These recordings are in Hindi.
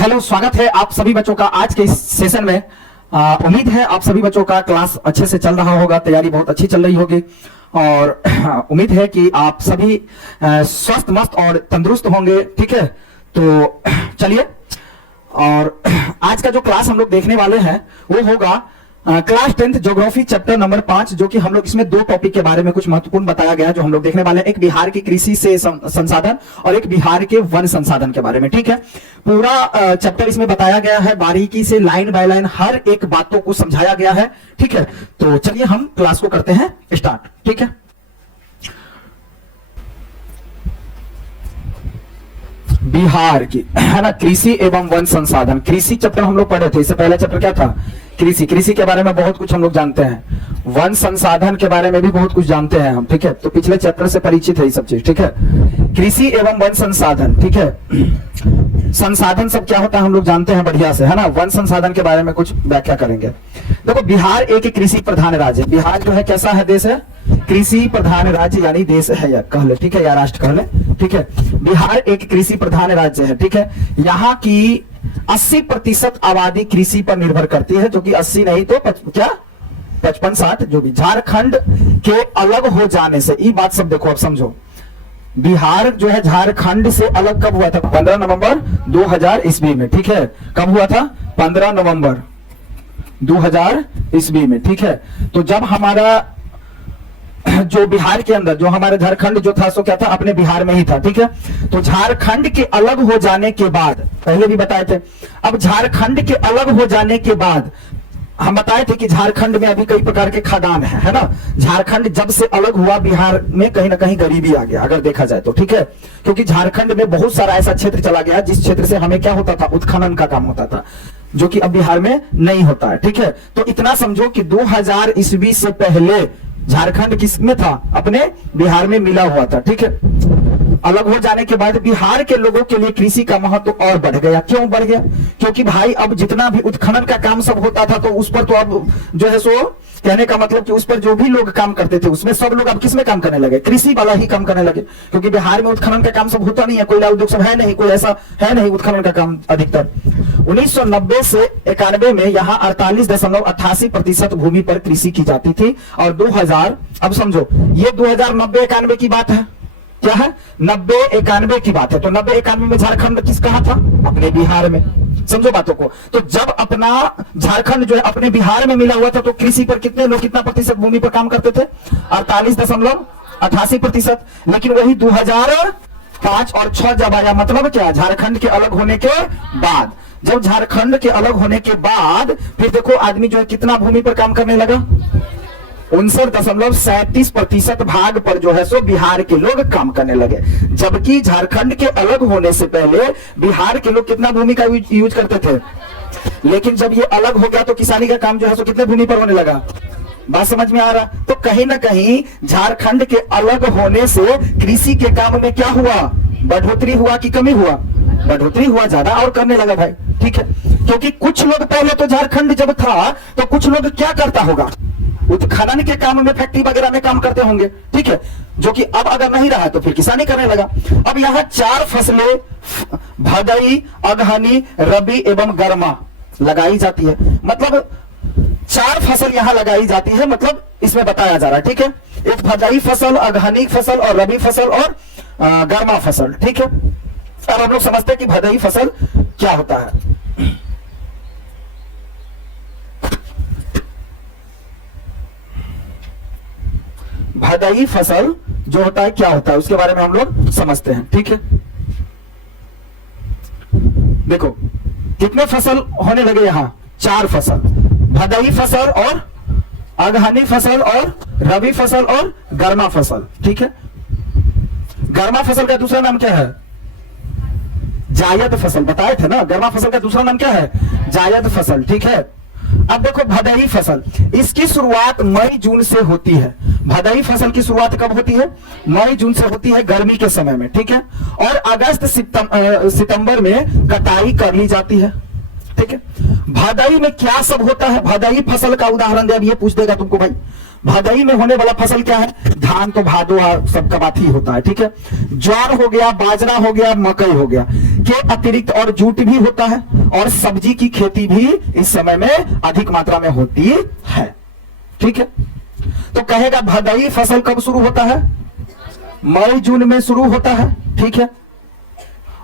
हेलो, स्वागत है आप सभी बच्चों का आज के इस सेशन में। उम्मीद है आप सभी बच्चों का क्लास अच्छे से चल रहा होगा, तैयारी बहुत अच्छी चल रही होगी और उम्मीद है कि आप सभी स्वस्थ मस्त और तंदुरुस्त होंगे। ठीक है, तो चलिए, और आज का जो क्लास हम लोग देखने वाले हैं वो होगा class 10th geography chapter number 5, जो कि हम लोग इसमें दो टॉपिक के बारे में कुछ महत्वपूर्ण बताया गया है जो हम लोग देखने वाले हैं। एक बिहार की कृषि से संसाधन और एक बिहार के वन संसाधन के बारे में। ठीक है, पूरा चैप्टर इसमें बताया गया है, बारीकी से लाइन बाय लाइन हर एक बातों को समझाया गया है। ठीक है, तो चलिए हम क्लास को करते हैं स्टार्ट। ठीक है, बिहार की है ना कृषि एवं वन संसाधन। कृषि चैप्टर हम लोग पढ़े थे, इससे पहले चैप्टर क्या था? कृषि। कृषि के बारे में बहुत कुछ हम लोग जानते हैं, वन संसाधन के बारे में भी बहुत कुछ जानते हैं हम। ठीक है, तो पिछले चैप्टर से परिचित है ये सब चीज। ठीक है, कृषि एवं वन संसाधन। ठीक है, संसाधन सब क्या होता है हम लोग जानते हैं बढ़िया से, है ना। वन संसाधन के बारे में कुछ व्याख्या करेंगे। देखो, बिहार एक कृषि प्रधान राज्य है। बिहार जो है कैसा है? देश है, कृषि प्रधान राज्य यानी देश है या कह ले। ठीक है, या राष्ट्र कह ले। ठीक है, बिहार एक कृषि प्रधान राज्य है। ठीक है, यहाँ की 80% आबादी कृषि पर निर्भर करती है, जो कि 80 नहीं तो क्या 55-60 जो भी। झारखंड के अलग हो जाने से, ये बात सब देखो, अब समझो। बिहार जो है झारखंड से अलग कब हुआ था? 15 नवंबर 2000 ईस्वी में। ठीक है, कब हुआ था? 15 नवंबर 2000 ईस्वी में। ठीक है, तो जब हमारा जो बिहार के अंदर जो हमारे झारखंड जो था सो क्या था? अपने बिहार में ही था। ठीक है, तो झारखंड के अलग हो जाने के बाद, पहले भी बताए थे, अब झारखंड के अलग हो जाने के बाद हम बताए थे कि झारखंड में अभी कई प्रकार के खदान है ना। झारखंड जब से अलग हुआ, बिहार में कहीं ना कहीं गरीबी आ गया, अगर देखा जाए तो। ठीक है, क्योंकि झारखंड में बहुत सारा ऐसा क्षेत्र चला गया जिस क्षेत्र से हमें क्या होता था? उत्खनन का काम होता था, जो कि अब बिहार में नहीं होता है। ठीक है, तो इतना समझो कि 2000 ईस्वी से पहले झारखंड किस में था? अपने बिहार में मिला हुआ था। ठीक है, अलग हो जाने के बाद बिहार के लोगों के लिए कृषि का महत्व और बढ़ गया। क्यों बढ़ गया? क्योंकि भाई अब जितना भी उत्खनन का काम सब होता था, तो उस पर तो अब जो है सो, कहने का मतलब कि उस पर जो भी लोग काम करते थे उसमें सब लोग अब किस में काम करने लगे? कृषि वाला ही काम करने लगे, क्योंकि बिहार में उत्खनन का काम सब होता नहीं है, कोयला उद्योग सब है नहीं, कोई ऐसा है नहीं उत्खनन का काम अधिकतर। 1990 से 91 में यहाँ 48.88% भूमि पर कृषि की जाती थी, और 2000, अब समझो ये 2090-91 की बात है। क्या है? 90-91 की बात है। तो 90-91 में झारखंड किस कहा था? अपने बिहार में। समझो बातों को। तो जब अपना झारखंड जो है अपने बिहार में मिला हुआ था, तो कृषि पर कितने लोग कितना प्रतिशत भूमि पर काम करते थे? 48.88%। लेकिन वही 2005 और 6 जब आया, मतलब क्या? झारखंड के अलग होने के बाद, जब झारखंड के अलग होने के बाद फिर देखो आदमी जो है कितना भूमि पर काम करने लगा? 59.37% भाग पर जो है सो बिहार के लोग काम करने लगे। जबकि झारखंड के अलग होने से पहले बिहार के लोग कितना भूमि का यूज करते थे? लेकिन जब ये अलग हो गया तो किसानी का काम जो है सो कितने भूमि पर होने लगा? बात समझ में आ रहा? तो कहीं ना कहीं झारखंड के अलग होने से कृषि के काम में क्या हुआ? बढ़ोतरी हुआ कि कमी हुआ? बढ़ोतरी हुआ, ज्यादा और करने लगा भाई। ठीक है, क्योंकि कुछ लोग पहले तो झारखंड जब था तो कुछ लोग क्या करता होगा? उत्खनन के काम में, फैक्ट्री वगैरह में काम करते होंगे। ठीक है, जो कि अब अगर नहीं रहा तो फिर किसानी करने लगा। अब यहाँ 4 फसलें भदई, अगहनी, रबी एवं गर्मा लगाई जाती है। मतलब 4 फसल यहाँ लगाई जाती है, मतलब इसमें बताया जा रहा है। ठीक है, एक भदई फसल, अगहनी फसल और रबी फसल और गर्मा फसल। ठीक है, अब हम लोग समझते हैं कि भदई फसल क्या होता है। भदई फसल जो होता है क्या होता है उसके बारे में हम लोग समझते हैं। ठीक है, देखो कितने फसल होने लगे यहाँ? 4 फसल, भदई फसल और अगहनी फसल और रबी फसल और गर्मा फसल। ठीक है, गर्मा फसल का दूसरा नाम क्या है? जायद फसल। बताए थे ना, गर्मा फसल का दूसरा नाम क्या है? जायद फसल। ठीक है, अब देखो भदई फसल, इसकी शुरुआत मई जून से होती है। भदई फसल की शुरुआत कब होती है? मई जून से होती है, गर्मी के समय में। ठीक है, और अगस्त सितंबर में कटाई कर ली जाती है। ठीक है, भदई में क्या सब होता है? भदई फसल का उदाहरण दे, अब ये पूछ देगा तुमको भाई, भदई में होने वाला फसल क्या है? धान तो भादो सबका बात ही होता है। ठीक है, ज्वार हो गया, बाजरा हो गया, मकई हो गया। के अतिरिक्त और जूट भी होता है और सब्जी की खेती भी इस समय में अधिक मात्रा में होती है। ठीक है, तो कहेगा भदई फसल कब शुरू होता है? मई जून में शुरू होता है। ठीक है,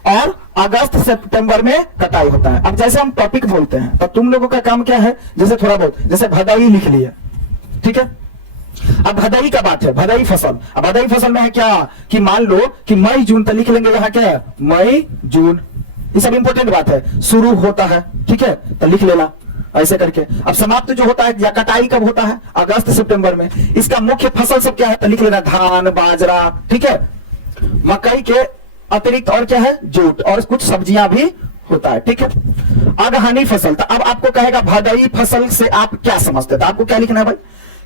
और अगस्त सितंबर में कटाई होता है। अब जैसे हम टॉपिक बोलते हैं तो तुम लोगों का काम क्या है, जैसे थोड़ा बहुत जैसे भदई लिख लिया। ठीक है, अब भदई का बात है, भदई फसल। अब भदई फसल में है क्या कि मान लो कि मई जून तक लिख लेंगे, यहां क्या है मई जून, ये सब इंपॉर्टेंट बात है। शुरू होता है, ठीक है, तो लिख लेना ऐसे करके। अब समाप्त जो होता है या कटाई कब होता है? अगस्त सितंबर में। इसका मुख्य फसल सब क्या है तो लिख लेना धान, बाजरा, ठीक है, मकई के अतिरिक्त और क्या है जूट और कुछ सब्जियां भी होता है। ठीक है, अगहनी फसल। तो अब आपको कहेगा भदई फसल से आप क्या समझते हैं, तो आपको क्या लिखना है भाई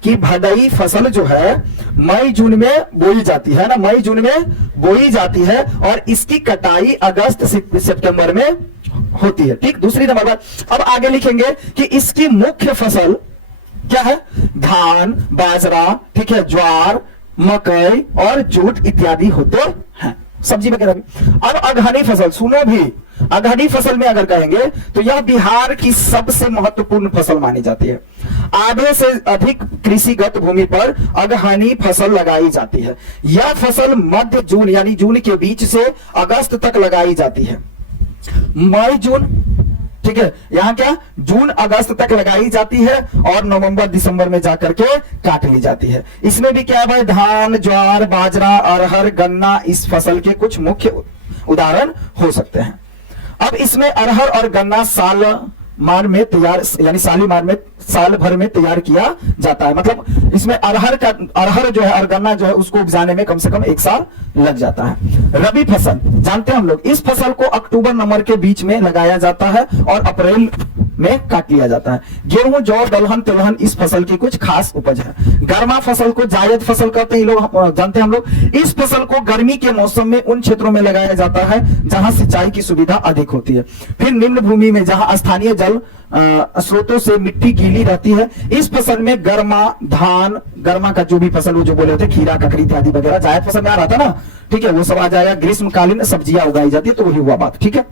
कि भदई फसल जो है मई जून में बोई जाती है ना, मई जून में बोई जाती है और इसकी कटाई अगस्त सितंबर में होती है। ठीक, दूसरी नंबर बात, अब आगे लिखेंगे कि इसकी मुख्य फसल क्या है? धान, बाजरा, ठीक है, ज्वार, मकई और जूट इत्यादि होते हैं, सब्जी वगैरह भी। अब अगहनी फसल सुनो भी, अगहनी फसल में अगर कहेंगे तो यह बिहार की सबसे महत्वपूर्ण फसल मानी जाती है। आधे से अधिक कृषिगत भूमि पर अगहनी फसल लगाई जाती है। यह फसल मध्य जून यानी जून के बीच से अगस्त तक लगाई जाती है। मई जून, ठीक है, यहां क्या जून अगस्त तक लगाई जाती है और नवंबर दिसंबर में जाकर के काट ली जाती है। इसमें भी क्या है भाई, धान, ज्वार, बाजरा, अरहर, गन्ना इस फसल के कुछ मुख्य उदाहरण हो सकते हैं। अब इसमें अरहर और गन्ना साल मार में तैयार यानी सालीमार में साल भर में तैयार किया जाता है। मतलब इसमें अरहर जो है और गन्ना जो है उसको उपजाने में कम से कम 1 साल लग जाता है। रबी फसल जानते हैं हम लोग, इस फसल को अक्टूबर नवंबर के बीच में लगाया जाता है और अप्रैल में काट लिया जाता है। गेहूं, जौ, दलहन, तिलहन इस फसल की कुछ खास उपज है। गर्मा फसल को जायद फसल कहते हैं लोग, जानते हैं हम लोग। इस फसल को गर्मी के मौसम में उन क्षेत्रों में लगाया जाता है जहां सिंचाई की सुविधा अधिक होती है। फिर निम्न भूमि में जहां स्थानीय जल स्रोतों से मिट्टी गीली रहती है, इस फसल में गर्मा, धान, गर्मा का जो भी फसल वो जो बोले थे खीरा, ककड़ी इत्यादि वगैरह जायद फसल में आ रहा था ना, ठीक है, वो सब आ जाएगा। ग्रीष्मकालीन सब्जियां उगाई जाती है, तो वही हुआ बात। ठीक है,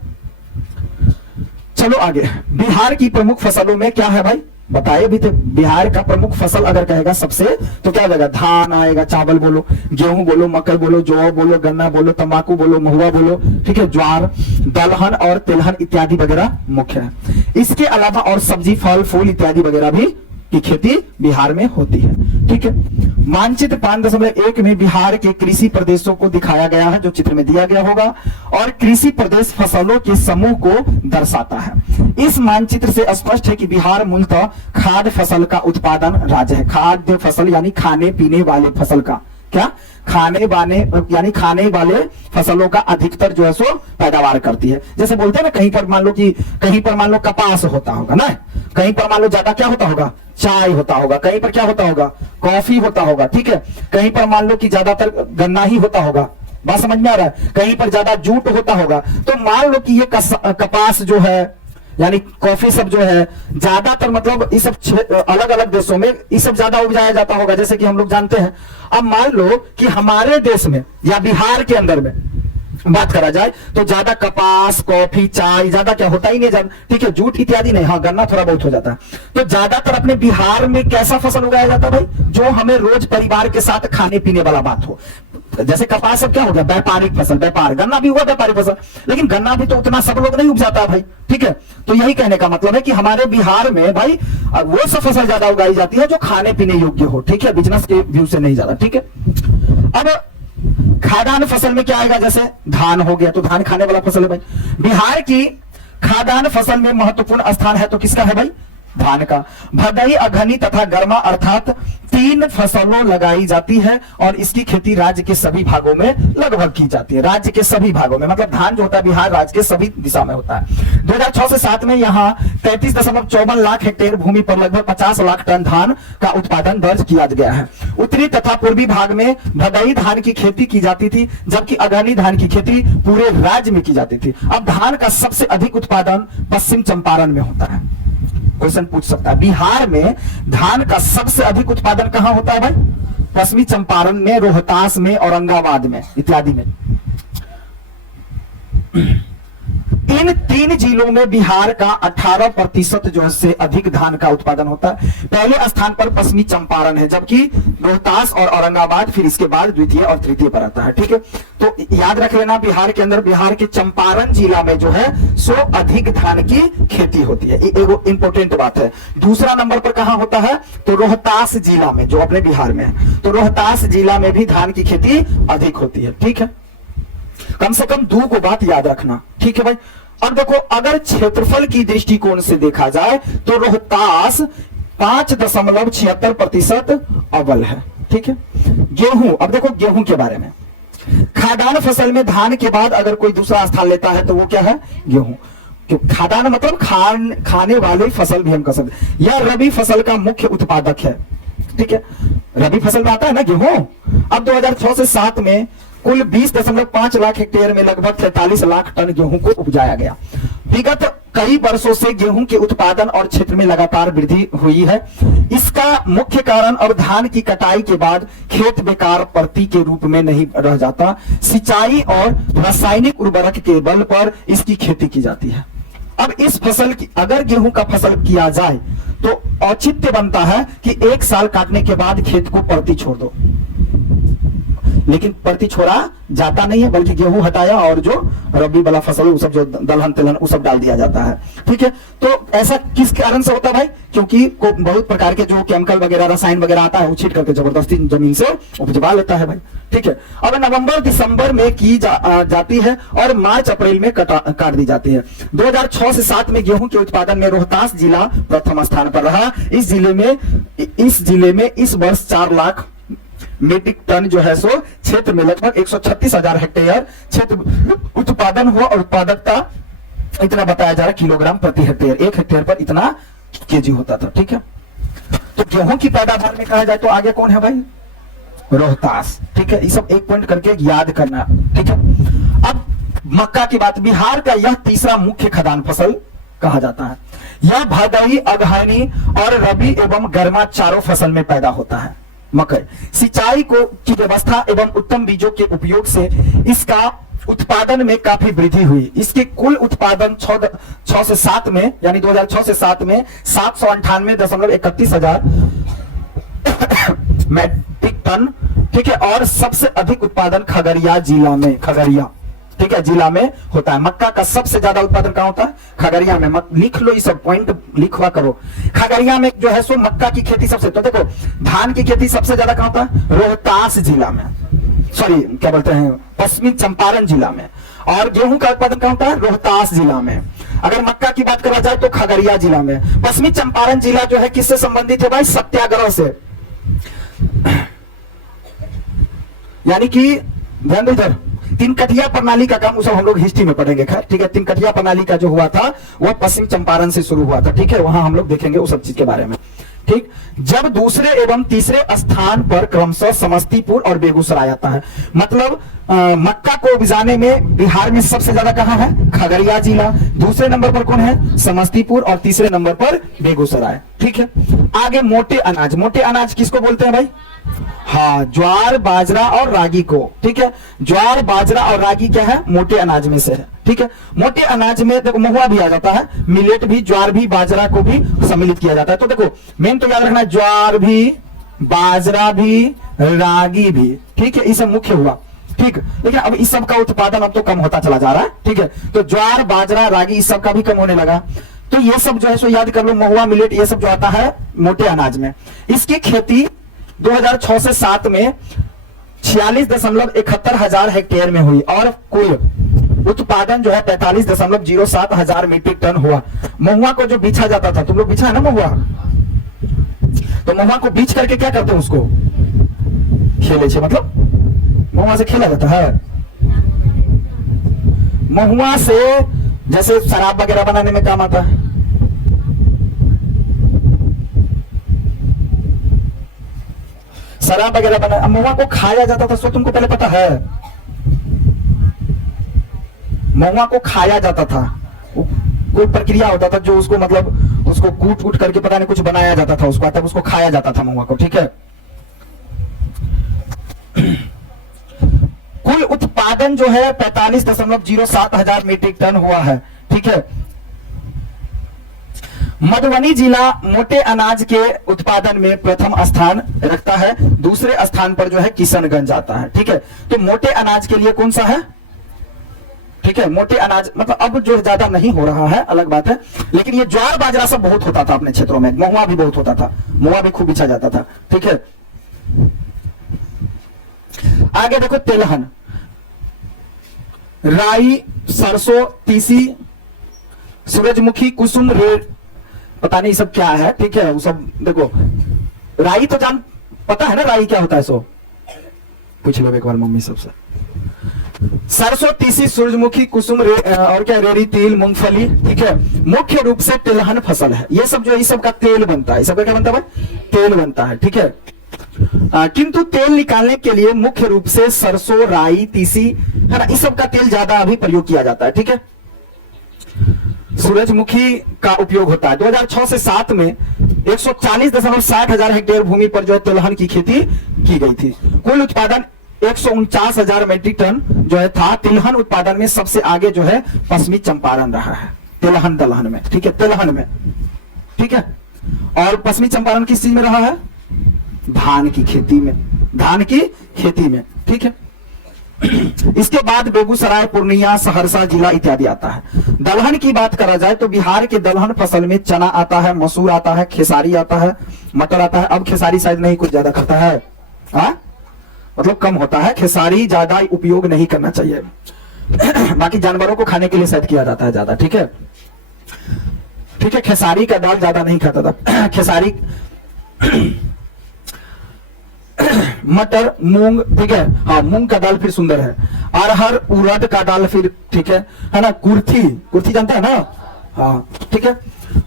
चलो आगे। बिहार की प्रमुख फसलों में क्या है भाई, बताए भी थे। बिहार का प्रमुख फसल अगर कहेगा सबसे तो क्या आएगा, धान आएगा, चावल बोलो, गेहूं बोलो, मकई बोलो, जौ बोलो, गन्ना बोलो, तंबाकू बोलो, महुआ बोलो, ठीक है, ज्वार, दलहन और तिलहन इत्यादि वगैरह मुख्य है। इसके अलावा और सब्जी, फल, फूल इत्यादि वगैरह भी की खेती बिहार में होती है। ठीक है, मानचित्र 5.1 में बिहार के कृषि प्रदेशों को दिखाया गया है, जो चित्र में दिया गया होगा, और कृषि प्रदेश फसलों के समूह को दर्शाता है। इस मानचित्र से स्पष्ट है कि बिहार मूलतः खाद्य फसल का उत्पादन राज्य है। खाद्य फसल यानी खाने पीने वाले फसल का, क्या खाने वाले फसलों का अधिकतर जो है सो पैदावार करती है। जैसे बोलते हैं ना, कहीं पर मान लो कपास होता होगा ना, कहीं पर मान लो ज्यादा क्या होता होगा, चाय होता होगा, कहीं पर क्या होता होगा, कॉफी होता होगा, ठीक है, कहीं पर मान लो कि ज्यादातर गन्ना ही होता होगा। बात समझ में आ रहा है? कहीं पर ज्यादा जूट होता होगा। तो मान लो कि ये कपास जो है यानी कॉफी सब जो है ज्यादातर, मतलब इस सब अलग अलग देशों में ये सब ज्यादा उपजाया जाता होगा, जैसे कि हम लोग जानते हैं। अब मान लो कि हमारे देश में या बिहार के अंदर में बात करा जाए तो ज्यादा कपास, कॉफी, चाय ज्यादा क्या होता ही नहीं ज्यादा, ठीक है, जूट इत्यादि नहीं, हाँ गन्ना थोड़ा बहुत हो जाता है। तो ज्यादातर अपने बिहार में कैसा फसल उगाया जाता है भाई, जो हमें रोज परिवार के साथ खाने पीने वाला बात हो। जैसे कपास सब क्या हो गया, व्यापारिक फसल, व्यापार, गन्ना भी हुआ व्यापारिक फसल, लेकिन गन्ना भी तो उतना सब लोग नहीं उपजाता भाई। ठीक है, तो यही कहने का मतलब है कि हमारे बिहार में भाई वो सब फसल ज्यादा उगाई जाती है जो खाने पीने योग्य हो, ठीक है, बिजनेस के व्यू से नहीं ज्यादा। ठीक है, अब खाद्यान्न फसल में क्या आएगा, जैसे धान हो गया तो धान खाने वाला फसल है भाई। बिहार की खाद्यान्न फसल में महत्वपूर्ण स्थान है तो किसका है भाई, धान का। भदई, अगहनी तथा गर्मा अर्थात 3 फसलों लगाई जाती है और इसकी खेती राज्य के सभी भागों में लगभग की जाती है। राज्य के सभी भागों में मतलब धान जो होता है बिहार राज्य के सभी दिशा में होता है। 2006 से 7 में यहाँ 33.54 लाख हेक्टेयर भूमि पर लगभग 50 लाख टन धान का उत्पादन दर्ज किया गया है। उत्तरी तथा पूर्वी भाग में भदई धान की खेती की जाती थी, जबकि अगहनी धान की खेती पूरे राज्य में की जाती थी। अब धान का सबसे अधिक उत्पादन पश्चिम चंपारण में होता है। क्वेश्चन पूछ सकता है, बिहार में धान का सबसे अधिक उत्पादन कहां होता है भाई, पश्चिमी चंपारण में, रोहतास में, औरंगाबाद में इत्यादि में। इन 3 जिलों में बिहार का 18% जो से अधिक धान का उत्पादन होता है। पहले स्थान पर पश्चिमी चंपारण है, जबकि रोहतास और औरंगाबाद फिर इसके बाद द्वितीय और तृतीय पर आता है। ठीक है, तो याद रख लेना बिहार के अंदर, बिहार के चंपारण जिला में जो है सो अधिक धान की खेती होती है। एक इंपॉर्टेंट बात है। दूसरा नंबर पर कहां होता है, तो रोहतास जिला में, जो अपने बिहार में है। तो रोहतास जिला में भी धान की खेती अधिक होती है। ठीक है, कम से कम 2 को बात याद रखना। ठीक है भाई। अब देखो, अगर क्षेत्रफल की दृष्टिकोण से देखा जाए तो रोहतास 5.76% अव्वल है। ठीक है, गेहूं, अब देखो गेहूं के बारे में, खाद्यान्न फसल में धान के बाद अगर कोई दूसरा स्थान लेता है तो वो क्या है, गेहूं। खाद्यान्न मतलब खाने वाले फसल भी हम कह सकते। यह रबी फसल का मुख्य उत्पादक है। ठीक है, रबी फसल में आता है ना गेहूं। अब 2006 से 7 में कुल 20.5 लाख हेक्टेयर में लगभग 43 लाख टन गेहूं को उपजाया गया। विगत कई वर्षों से गेहूं के उत्पादन और क्षेत्र में लगातार वृद्धि हुई है। इसका मुख्य कारण अब धान की कटाई के बाद खेत बेकार पड़ती के रूप में नहीं रह जाता। सिंचाई और रासायनिक उर्वरक के बल पर इसकी खेती की जाती है। अब इस फसल की, अगर गेहूं का फसल किया जाए तो औचित्य बनता है कि 1 साल काटने के बाद खेत को परती छोड़ दो, लेकिन परती छोड़ा जाता नहीं है, बल्कि गेहूं हटाया और जो रबी वाला फसल वो सब जो दलहन तिलहन वो सब डाल दिया जाता है। ठीक है, तो ऐसा किस कारण से होता है भाई, क्योंकि को बहुत प्रकार के जो केमिकल वगैरह रसायन वगैरह आता है वो छीट करके जबरदस्ती जमीन से उपजवा लेता है भाई। ठीक है, अब नवंबर दिसंबर में की जाती है और मार्च अप्रैल में काट दी जाती है। 2006 से 7 में गेहूं के उत्पादन में रोहतास जिला प्रथम स्थान पर रहा। इस जिले में इस वर्ष 4 लाख मीट्रिक टन जो है सो क्षेत्र में लगभग 136,000 हेक्टेयर क्षेत्र उत्पादन हुआ और उत्पादकता इतना बताया जा रहा है किलोग्राम प्रति हेक्टेयर। 1 हेक्टेयर पर इतना केजी होता था। ठीक है, तो गेहूं की पैदावार में कहा जाए तो आगे कौन है भाई, रोहतास। ठीक है, ये सब एक पॉइंट करके याद करना। ठीक है, अब मक्का की बात, बिहार का यह तीसरा मुख्य खाद्यान्न फसल कहा जाता है। यह भदई, अगहनी और रबी एवं गर्मा चारों फसल में पैदा होता है। मकई सिंचाई की व्यवस्था एवं उत्तम बीजों के उपयोग से इसका उत्पादन में काफी वृद्धि हुई। इसके कुल उत्पादन 6 से 7 में, यानी 2006 से 7 में 798.31 हजार मैट्रिक टन। ठीक है, और सबसे अधिक उत्पादन खगड़िया जिला में, ठीक है, जिला में होता है। मक्का का सबसे ज्यादा उत्पादन कहां होता है, खगड़िया में। लिख लो, ये सब पॉइंट लिखवा करो। खगड़िया में जो है सो मक्का की खेती सबसे, तो देखो धान की खेती सबसे ज्यादा कहां होता है, रोहतास जिला में, सॉरी क्या बोलते हैं, पश्चिमी चंपारण जिला में। और गेहूं का उत्पादन कहां होता है, रोहतास जिला में। अगर मक्का की बात करा जाए तो खगड़िया जिला में। पश्चिमी चंपारण जिला जो है किससे संबंधित है भाई, सत्याग्रह से, यानी कि ध्यान दो इधर, 3 कठिया प्रणाली का काम, उसे हम लोग हिस्ट्री में पढ़ेंगे। खैर ठीक है, 3 कठिया प्रणाली का जो हुआ था वह पश्चिम चंपारण से शुरू हुआ था। ठीक है, वहां हम लोग देखेंगे उस सब चीज के बारे में। ठीक, जब दूसरे एवं तीसरे स्थान पर क्रमशः समस्तीपुर और बेगूसराय आता है। मतलब मक्का को उपजाने में बिहार में सबसे ज्यादा कहां है, खगड़िया जिला। दूसरे नंबर पर कौन है, समस्तीपुर। और तीसरे नंबर पर बेगूसराय। ठीक है, आगे मोटे अनाज। मोटे अनाज किसको बोलते हैं भाई, हाँ, ज्वार, बाजरा और रागी को। ठीक है, ज्वार, बाजरा और रागी क्या है, मोटे अनाज में से है। ठीक है, मोटे अनाज में देखो महुआ भी आ जाता है, मिलेट भी, ज्वार भी, बाजरा को भी सम्मिलित किया जाता है। तो देखो मेन तो याद रखना, ज्वार भी, बाजरा भी, रागी भी। ठीक है, ये सब मुख्य हुआ। ठीक, लेकिन अब इस सब का उत्पादन अब तो कम होता चला जा रहा है। ठीक है, तो ज्वार, बाजरा, रागी इस सब का भी कम होने लगा। तो ये सब जो है सो याद कर लो, महुआ, मिलेट, ये सब जो आता है मोटे अनाज में। इसकी खेती 2006 से 7 में 46.71 हजार हेक्टेयर में हुई और कुल उत्पादन जो है 45.07 हजार मीट्रिक टन हुआ। महुआ को जो बीछा जाता था, तुम लोग बीछा है ना महुआ, तो महुआ को बीछ करके क्या करते हैं, उसको खेले छे, मतलब महुआ से खेला जाता है। महुआ से जैसे शराब वगैरह बनाने में काम आता है। शराब वगैरह बना, महुआ को खाया जाता था, सो तुमको पहले पता है, महुआ को खाया जाता था। कोई प्रक्रिया होता था जो उसको मतलब उसको कूट करके पता नहीं कुछ बनाया जाता था उसको, तब उसको खाया जाता था महुआ को। ठीक है, कुल उत्पादन जो है 45.07 हजार मीट्रिक टन हुआ है। ठीक ठीक है। मधुबनी जिला मोटे अनाज के उत्पादन में प्रथम स्थान रखता है, दूसरे स्थान पर जो है किशनगंज आता है। ठीक है, तो मोटे अनाज के लिए कौन सा है? ठीक है, मोटे अनाज मतलब अब जो ज्यादा नहीं हो रहा है, अलग बात है, लेकिन ये ज्वार बाजरा सब बहुत होता था अपने क्षेत्रों में, महुआ भी बहुत होता था, महुआ भी खूब बिछा जाता था। ठीक है, आगे देखो तिलहन, राई, सरसों, तीसी, सूरजमुखी, कुसुम, रेड, पता नहीं सब क्या है। ठीक है, वो सब देखो, राई तो जान पता है ना, राई क्या होता है, सो पूछ लो एक बार मम्मी सबसे। सरसों, तीसी, सूरजमुखी, कुसुम, और क्या, रेड़ी, तिल, मूंगफली। ठीक है, मुख्य रूप से तिलहन फसल है। ये सब जो है, इस सब का तेल बनता है, इस सब का क्या बनता है भाई? तेल बनता है। ठीक है, किंतु तेल निकालने के लिए मुख्य रूप से सरसों, राई, तीसी, है ना, इस सब का तेल ज्यादा अभी प्रयोग किया जाता है। ठीक है, सूरजमुखी का उपयोग होता है। 2006 से 7 में 140.60 हजार हेक्टेयर भूमि पर जो है तिलहन की खेती की गई थी। कुल उत्पादन 149,000 मेट्रिक टन जो है था। तिलहन उत्पादन में सबसे आगे जो है पश्चिमी चंपारण रहा है, तिलहन दलहन में। ठीक है, तिलहन में। ठीक है, और पश्चिमी चंपारण किस चीज में रहा है? धान की खेती में, धान की खेती में। ठीक है, इसके बाद बेगूसराय, पूर्णिया, सहरसा जिला इत्यादि आता है। दलहन की बात करा जाए तो बिहार के दलहन फसल में चना आता है, मसूर आता है, खेसारी आता है, मटर आता है। अब खेसारी शायद नहीं कुछ ज्यादा खाता है, मतलब कम होता है, खेसारी ज्यादा उपयोग नहीं करना चाहिए। बाकी जानवरों को खाने के लिए शायद किया जाता है ज्यादा। ठीक है, ठीक है, खेसारी का दाल ज्यादा नहीं खाता था। खेसारी, मटर, मूंग। ठीक है, हाँ, मूंग का दाल फिर सुंदर है। अरहर, उड़द का दाल फिर ठीक है ना। कुर्थी, कुर्थी जानते हैं ना? हाँ, ठीक है,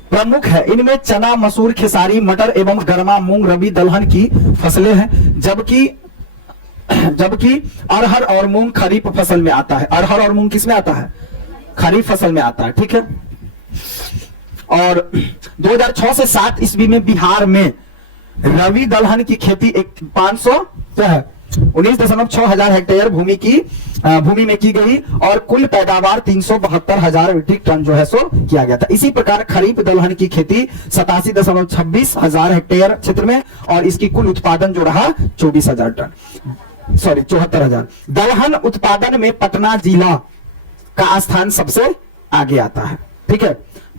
प्रमुख है। इनमें चना, मसूर, खेसारी, मटर एवं गर्मा मूंग रबी दलहन की फसलें हैं, जबकि अरहर और मूंग खरीफ फसल में आता है। अरहर और मूंग किस में आता है? खरीफ फसल में आता है। ठीक है, और 2006 से 7 ईस्वी में बिहार में रवि दलहन की खेती 19.6 हजार हेक्टेयर भूमि में की गई और कुल पैदावार 372,000 मीट्रिक टन जो है सो किया गया था। इसी प्रकार खरीफ दलहन की खेती 87.26 हजार हेक्टेयर क्षेत्र में, और इसकी कुल उत्पादन जो रहा 24,000 टन, सॉरी 74,000। दलहन उत्पादन में पटना जिला का स्थान सबसे आगे आता है। ठीक है,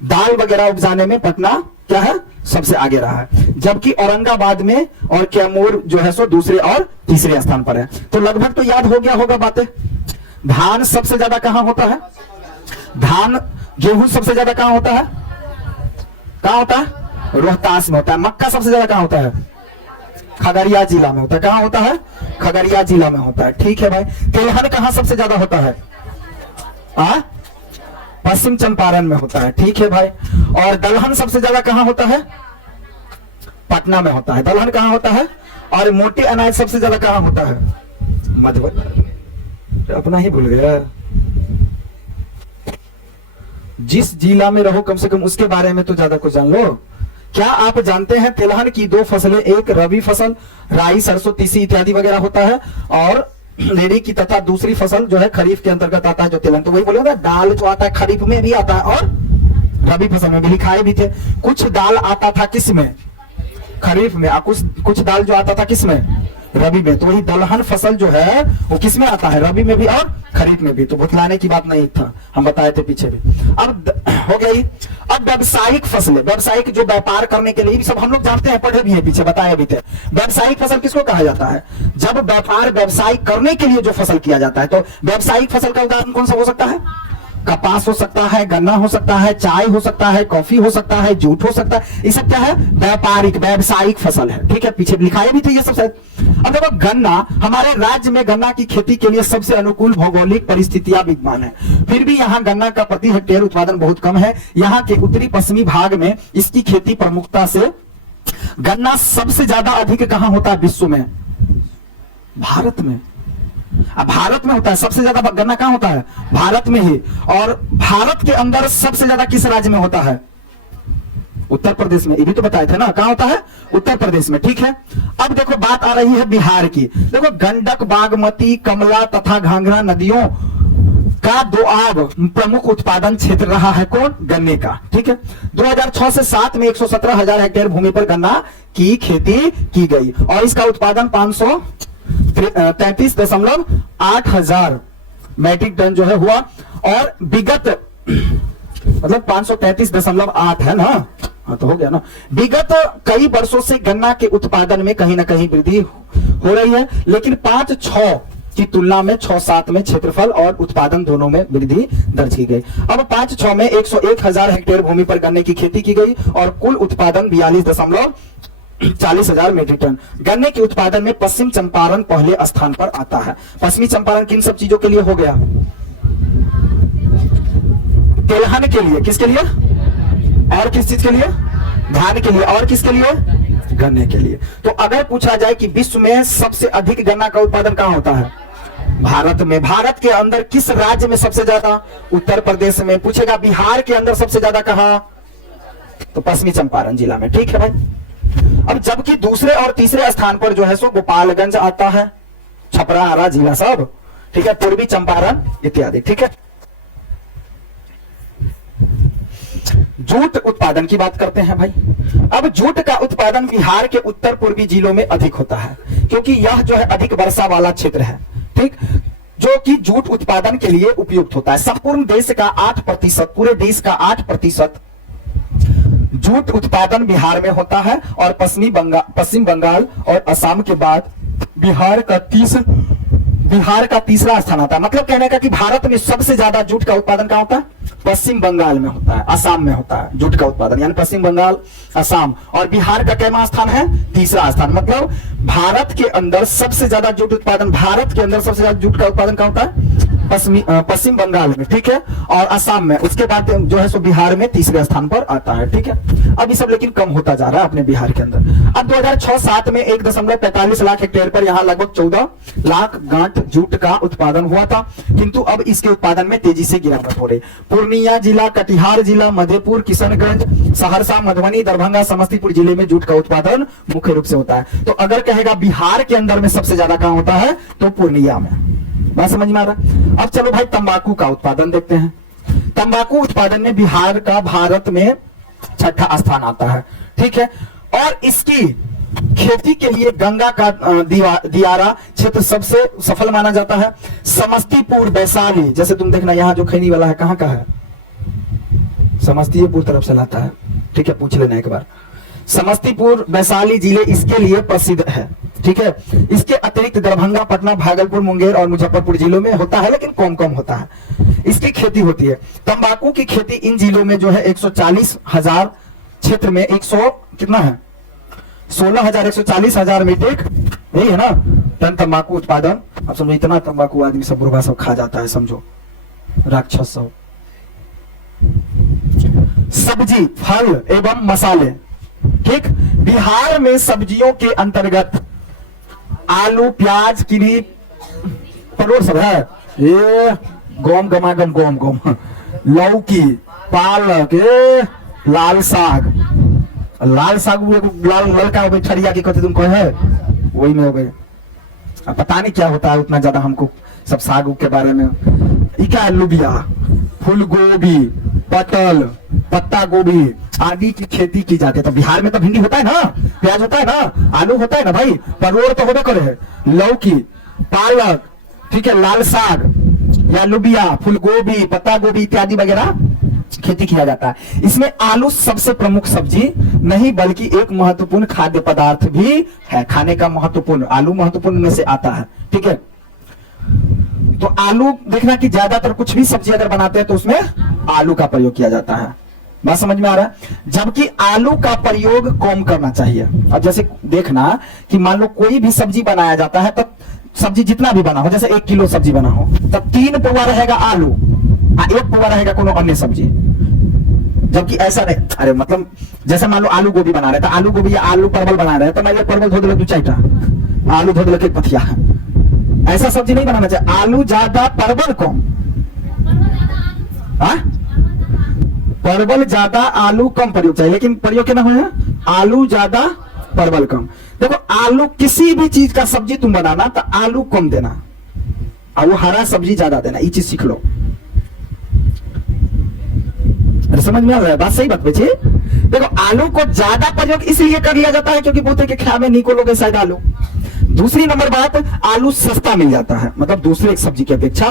दाल वगैरह उपजाने में पटना क्या है? सबसे आगे रहा है, जबकि औरंगाबाद में और कैमूर जो है सो दूसरे और तीसरे स्थान पर है। तो लगभग तो याद हो गया होगा बातें। धान सबसे ज्यादा कहां होता है? धान, गेहूं सबसे ज्यादा कहां होता है? कहां होता है? रोहतास में होता है। मक्का सबसे ज्यादा कहां होता है? खगड़िया जिला में होता है। कहां होता है? खगड़िया जिला में होता है। ठीक है भाई, तिलहन कहां सबसे ज्यादा होता है? पश्चिम चंपारण में होता है। ठीक है भाई, और दलहन सबसे ज्यादा कहां होता है? पटना में होता है। दलहन कहां होता है? और मोटे अनाज सबसे ज्यादा कहां होता है? मधुबनी। अपना ही भूल गया। जिस जिला में रहो कम से कम उसके बारे में तो ज्यादा कुछ जान लो। क्या आप जानते हैं तिलहन की 2 फसलें, एक रबी फसल राई, सरसों, तीसी इत्यादि वगैरह होता है, और रेड़ी की तथा दूसरी फसल जो है खरीफ के अंतर्गत आता है जो तिलहन। तो वही बोले ना, दाल जो आता है खरीफ में भी आता है और रबी फसल में भी। लिखाए भी थे, कुछ दाल आता था किस में? खरीफ में, कुछ दाल जो आता था किस में? रबी में। तो वही दलहन फसल जो है वो किस में आता है? रबी में भी और खरीफ में भी। तो भुतलाने की बात नहीं था, हम बताए थे पीछे भी। अब हो गई। अब व्यावसायिक फसलें, व्यावसायिक जो व्यापार करने के लिए भी सब हम लोग जानते हैं, पढ़े भी हैं, पीछे बताए भी थे। व्यावसायिक फसल किसको कहा जाता है? जब व्यापार व्यवसाय करने के लिए जो फसल किया जाता है। तो व्यावसायिक फसल का उदाहरण कौन सा हो सकता है? कपास हो सकता है, गन्ना हो सकता है, चाय हो सकता है, कॉफी हो सकता है, जूट हो सकता है। ये सब क्या है? व्यापारिक, व्यावसायिक फसल है। ठीक है, पीछे लिखाए भी थे ये सब शायद। अब देखो, गन्ना, हमारे राज्य में गन्ना की खेती के लिए सबसे अनुकूल भौगोलिक परिस्थितियां विद्यमान है। फिर भी यहाँ गन्ना का प्रति हेक्टेयर उत्पादन बहुत कम है। यहाँ के उत्तरी पश्चिमी भाग में इसकी खेती प्रमुखता से, गन्ना सबसे ज्यादा अधिक कहां होता है विश्व में? भारत में। अब भारत में होता है सबसे ज्यादा गन्ना, कहां होता है? भारत में ही। और भारत के अंदर सबसे ज्यादा किस राज्य में होता है? उत्तर प्रदेश में। ये भी तो बताए थे ना, कहां होता है? उत्तर प्रदेश में। ठीक है, अब देखो बात आ रही है बिहार की। देखो, गंडक, बागमती, कमला तथा घाघरा नदियों का दोआब प्रमुख उत्पादन क्षेत्र रहा है कौन? गन्ने का। ठीक है, 2006 से 7 में 117,000 हेक्टेयर भूमि पर गन्ना की खेती की गई और इसका उत्पादन 533.8 हजार मैट्रिक टन जो है हुआ। और विगत मतलब 533.8 है ना, हाँ तो हो गया ना। विगत कई वर्षों से गन्ना के उत्पादन में कहीं ना कहीं वृद्धि हो रही है, लेकिन 5-6 की तुलना में 6-7 में क्षेत्रफल और उत्पादन दोनों में वृद्धि दर्ज की गई। अब 5-6 में 101,000 हेक्टेयर भूमि पर गन्ने की खेती की गई और कुल उत्पादन 42.40,000 मीट्रिक टन। गन्ने के उत्पादन में पश्चिम चंपारण पहले स्थान पर आता है। पश्चिमी चंपारण किन सब चीजों के लिए हो गया? तिलहन के लिए, किसके लिए? और किस चीज के लिए? धान के लिए। और किसके लिए? गन्ने के लिए। तो अगर पूछा जाए कि विश्व में सबसे अधिक गन्ना का उत्पादन कहां होता है? भारत में। भारत के अंदर किस राज्य में सबसे ज्यादा? उत्तर प्रदेश में। पूछेगा बिहार के अंदर सबसे ज्यादा कहां? तो पश्चिमी चंपारण जिला में। ठीक है भाई। अब जबकि दूसरे और तीसरे स्थान पर जो है सो गोपालगंज आता है, छपरा, आरा जिला सब। ठीक है, पूर्वी चंपारण इत्यादि। ठीक है, जूट उत्पादन की बात करते हैं भाई। अब जूट का उत्पादन बिहार के उत्तर पूर्वी जिलों में अधिक होता है, क्योंकि यह जो है अधिक वर्षा वाला क्षेत्र है। ठीक, जो कि जूट उत्पादन के लिए उपयुक्त होता है। संपूर्ण देश का 8%, पूरे देश का 8% जूट उत्पादन बिहार में होता है और पश्चिम बंगाल और असम के बाद बिहार का तीसरा स्थान आता है। मतलब कहने का कि भारत में सबसे ज्यादा जूट का उत्पादन कहां होता है? पश्चिम बंगाल में होता है, असम में होता है जूट का उत्पादन, यानी पश्चिम बंगाल, असम। और बिहार का कैमा स्थान है? तीसरा स्थान। मतलब भारत के अंदर सबसे ज्यादा जूट उत्पादन, भारत के अंदर सबसे ज्यादा जूट का उत्पादन कहां होता है? पश्चिम बंगाल में। ठीक है, और असम में। उसके बाद जो है सो बिहार में तीसरे स्थान पर आता है। ठीक है, अब ये सब लेकिन कम होता जा रहा है अपने बिहार के अंदर। अब 2006-7 में 1.45 लाख हेक्टेयर पर यहाँ लगभग 14 लाख गांठ जूट का उत्पादन हुआ था, किंतु अब इसके उत्पादन में तेजी से गिरावट हो रही। पूर्णिया जिला, कटिहार जिला, मधेपुर, किशनगंज, सहरसा, मधुबनी, दरभंगा, समस्तीपुर जिले में जूट का उत्पादन मुख्य रूप से होता है। तो अगर कहेगा बिहार के अंदर में सबसे ज्यादा कहां होता है, तो पूर्णिया में। बात समझ में आ रहा? अब चलो भाई तंबाकू का उत्पादन देखते हैं। तंबाकू उत्पादन में बिहार का भारत में 6ठा स्थान आता है। ठीक है, और इसकी खेती के लिए गंगा का दियारा क्षेत्र सबसे सफल माना जाता है। समस्तीपुर, वैशाली, जैसे तुम देखना यहाँ जो खैनी वाला है कहाँ का है? समस्तीपुर तरफ से लाता है। ठीक है, पूछ लेना एक बार। समस्तीपुर, वैशाली जिले इसके लिए प्रसिद्ध है। ठीक है, इसके अतिरिक्त दरभंगा, पटना, भागलपुर, मुंगेर और मुजफ्फरपुर जिलों में होता है, लेकिन कम कम होता है। इसकी खेती होती है। तंबाकू की खेती इन जिलों में जो है 140,000 क्षेत्र में 100 कितना है? 16,140,000 मीट्रिक, यही है ना, टन तंबाकू उत्पादन। अब समझो इतना तंबाकू आदमी सब बुढ़वा सब खा जाता है, समझो राक्षस सब। सब्जी, फल एवं मसाले। ठीक, बिहार में सब्जियों के अंतर्गत आलू, प्याज, किरी, परोर सब है। ये गोम, गमागम, गोम, लौकी, पालक, लाल साग लड़का हो गई, ठरिया की कहते तुम कहे है, वही में हो गए। अब पता नहीं क्या होता है उतना ज्यादा हमको सब साग के बारे में। क्या, लुबिया, फूल गोभी, पटल, पत्ता गोभी आदि की खेती की जाती है। तो बिहार में तो भिंडी होता है ना, प्याज होता है ना, आलू होता है ना भाई, परोर तो होबे करे है, लौकी, पालक, ठीक है, लाल साग या लुबिया, फूल गोभी, पत्ता गोभी इत्यादि वगैरह खेती किया जाता है। इसमें आलू सबसे प्रमुख सब्जी नहीं बल्कि एक महत्वपूर्ण खाद्य पदार्थ भी है। खाने का महत्वपूर्ण, आलू महत्वपूर्ण में से आता है। ठीक है, तो आलू देखना कि ज्यादातर कुछ भी सब्जी अगर बनाते हैं तो उसमें आलू का प्रयोग किया जाता है। बात समझ में आ रहा है? जबकि आलू का प्रयोग कम करना चाहिए। अब जैसे देखना कि मान लो कोई भी सब्जी बनाया जाता है, तब सब्जी जितना भी बना हो, जैसे 1 किलो सब्जी बना हो, तब 3 पौवा रहेगा आलू, 1 पौवा रहेगा कोनो अन्य सब्जी। जबकि ऐसा नहीं, अरे मतलब जैसे मान लो आलू गोभी बना रहे थे, आलू गोभी या आलू परवल बना रहे हैं, तो मैं परवल धो दिल 2-4टा, आलू धो दिल 1 पथिया। ऐसा सब्जी नहीं बनाना चाहिए। आलू ज्यादा परवल कम, परवल ज्यादा आलू कम प्रयोग चाहिए, लेकिन प्रयोग क्या है? आलू ज्यादा परवल कम। देखो आलू, किसी भी चीज का सब्जी तुम बनाना तो आलू कम देना और वो हरा सब्जी ज्यादा देना, ये चीज सीख लो। समझ में आ रहा है बात? सही बात बच्चे। देखो आलू को ज्यादा प्रयोग इसलिए कर लिया जाता है क्योंकि बोलते के ख्या में नहीं को लोगे शायद आलू। दूसरी नंबर बात, आलू सस्ता मिल जाता है, मतलब दूसरे सब्जी की अपेक्षा।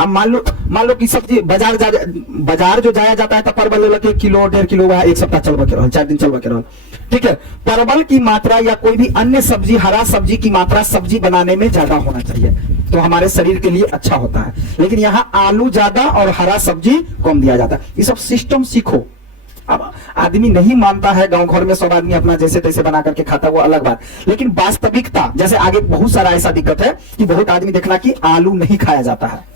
अब मान लो कि सब्जी बाजार जो जाया जाता है तो परवल ले किलो 1.5 किलो एक सप्ताह चलवा के रहो, 4 दिन चलवा के रहो, ठीक है। परवल की मात्रा या कोई भी अन्य सब्जी, हरा सब्जी की मात्रा सब्जी बनाने में ज्यादा होना चाहिए, तो हमारे शरीर के लिए अच्छा होता है। लेकिन यहाँ आलू ज्यादा और हरा सब्जी कम दिया जाता है। ये सब सिस्टम सीखो। अब आदमी नहीं मानता है, गांव घर में सब आदमी अपना जैसे तैसे बना करके खाता है, वो अलग बात। लेकिन वास्तविकता जैसे आगे बहुत सारा ऐसा दिक्कत है कि बहुत आदमी देखना कि आलू नहीं खाया जाता है।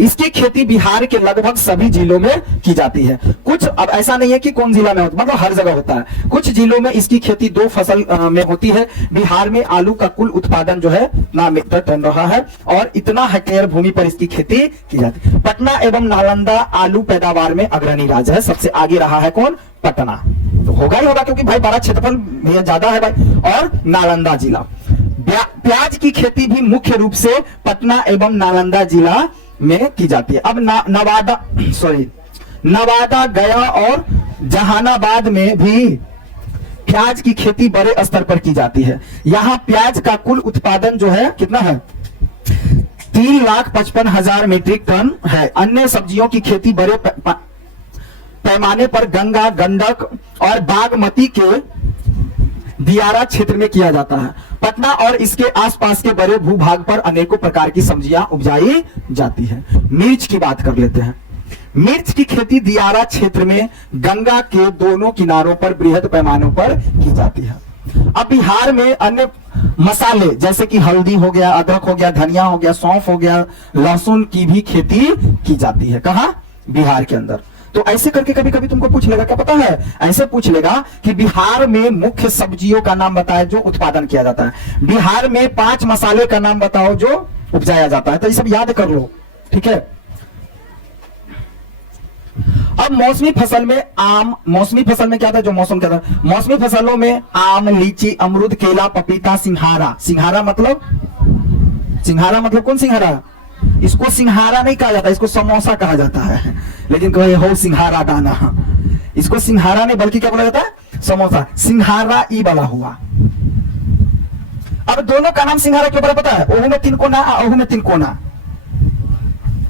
इसकी खेती बिहार के लगभग सभी जिलों में की जाती है। कुछ, अब ऐसा नहीं है कि कौन जिला में होता, मतलब हर जगह होता है। कुछ जिलों में इसकी खेती 2 फसल में होती है। बिहार में आलू का कुल उत्पादन जो है ना मीटर टन रहा है और इतना हेक्टेयर भूमि पर इसकी खेती की जाती है। पटना एवं नालंदा आलू पैदावार में अग्रणी राज्य है। सबसे आगे रहा है कौन? पटना। तो होगा ही होगा क्योंकि भाई बड़ा क्षेत्रफल ज्यादा है भाई। और नालंदा जिला। प्याज की खेती भी मुख्य रूप से पटना एवं नालंदा जिला में की जाती है। अब नवादा, गया और जहानाबाद में भी प्याज की खेती बड़े स्तर पर की जाती है। यहाँ प्याज का कुल उत्पादन जो है कितना है? 3,55,000 मीट्रिक टन है। अन्य सब्जियों की खेती बड़े पैमाने पर गंगा, गंडक और बागमती के दियारा क्षेत्र में किया जाता है। पटना और इसके आसपास के बड़े भूभाग पर अनेकों प्रकार की सब्जियां उपजाई जाती है। मिर्च की बात कर लेते हैं। मिर्च की खेती दियारा क्षेत्र में गंगा के दोनों किनारों पर बृहद पैमानों पर की जाती है। अब बिहार में अन्य मसाले जैसे कि हल्दी हो गया, अदरक हो गया, धनिया हो गया, सौंफ हो गया, लहसुन की भी खेती की जाती है। कहां? बिहार के अंदर। तो ऐसे करके कभी कभी तुमको पूछ लेगा, क्या पता है, ऐसे पूछ लेगा कि बिहार में मुख्य सब्जियों का नाम बताए जो उत्पादन किया जाता है। बिहार में 5 मसाले का नाम बताओ जो उपजाया जाता है। तो ये सब याद कर लो, ठीक है। अब मौसमी फसल में आम, मौसमी फसल में क्या था जो मौसम क्या था? मौसमी फसलों में आम, लीची, अमरूद, केला, पपीता, सिंघारा। सिंघारा मतलब कौन सिंघारा? इसको सिंघारा नहीं कहा जाता, इसको समोसा कहा जाता है। लेकिन कहे हो सिंघारा दाना, इसको सिंघारा नहीं बल्कि क्या बोला जाता है? समोसा। सिंघारा ई वाला हुआ। अब दोनों का नाम सिंघारा क्यों पता है? ओहू में 3 कोना, ओहू में 3 कोना।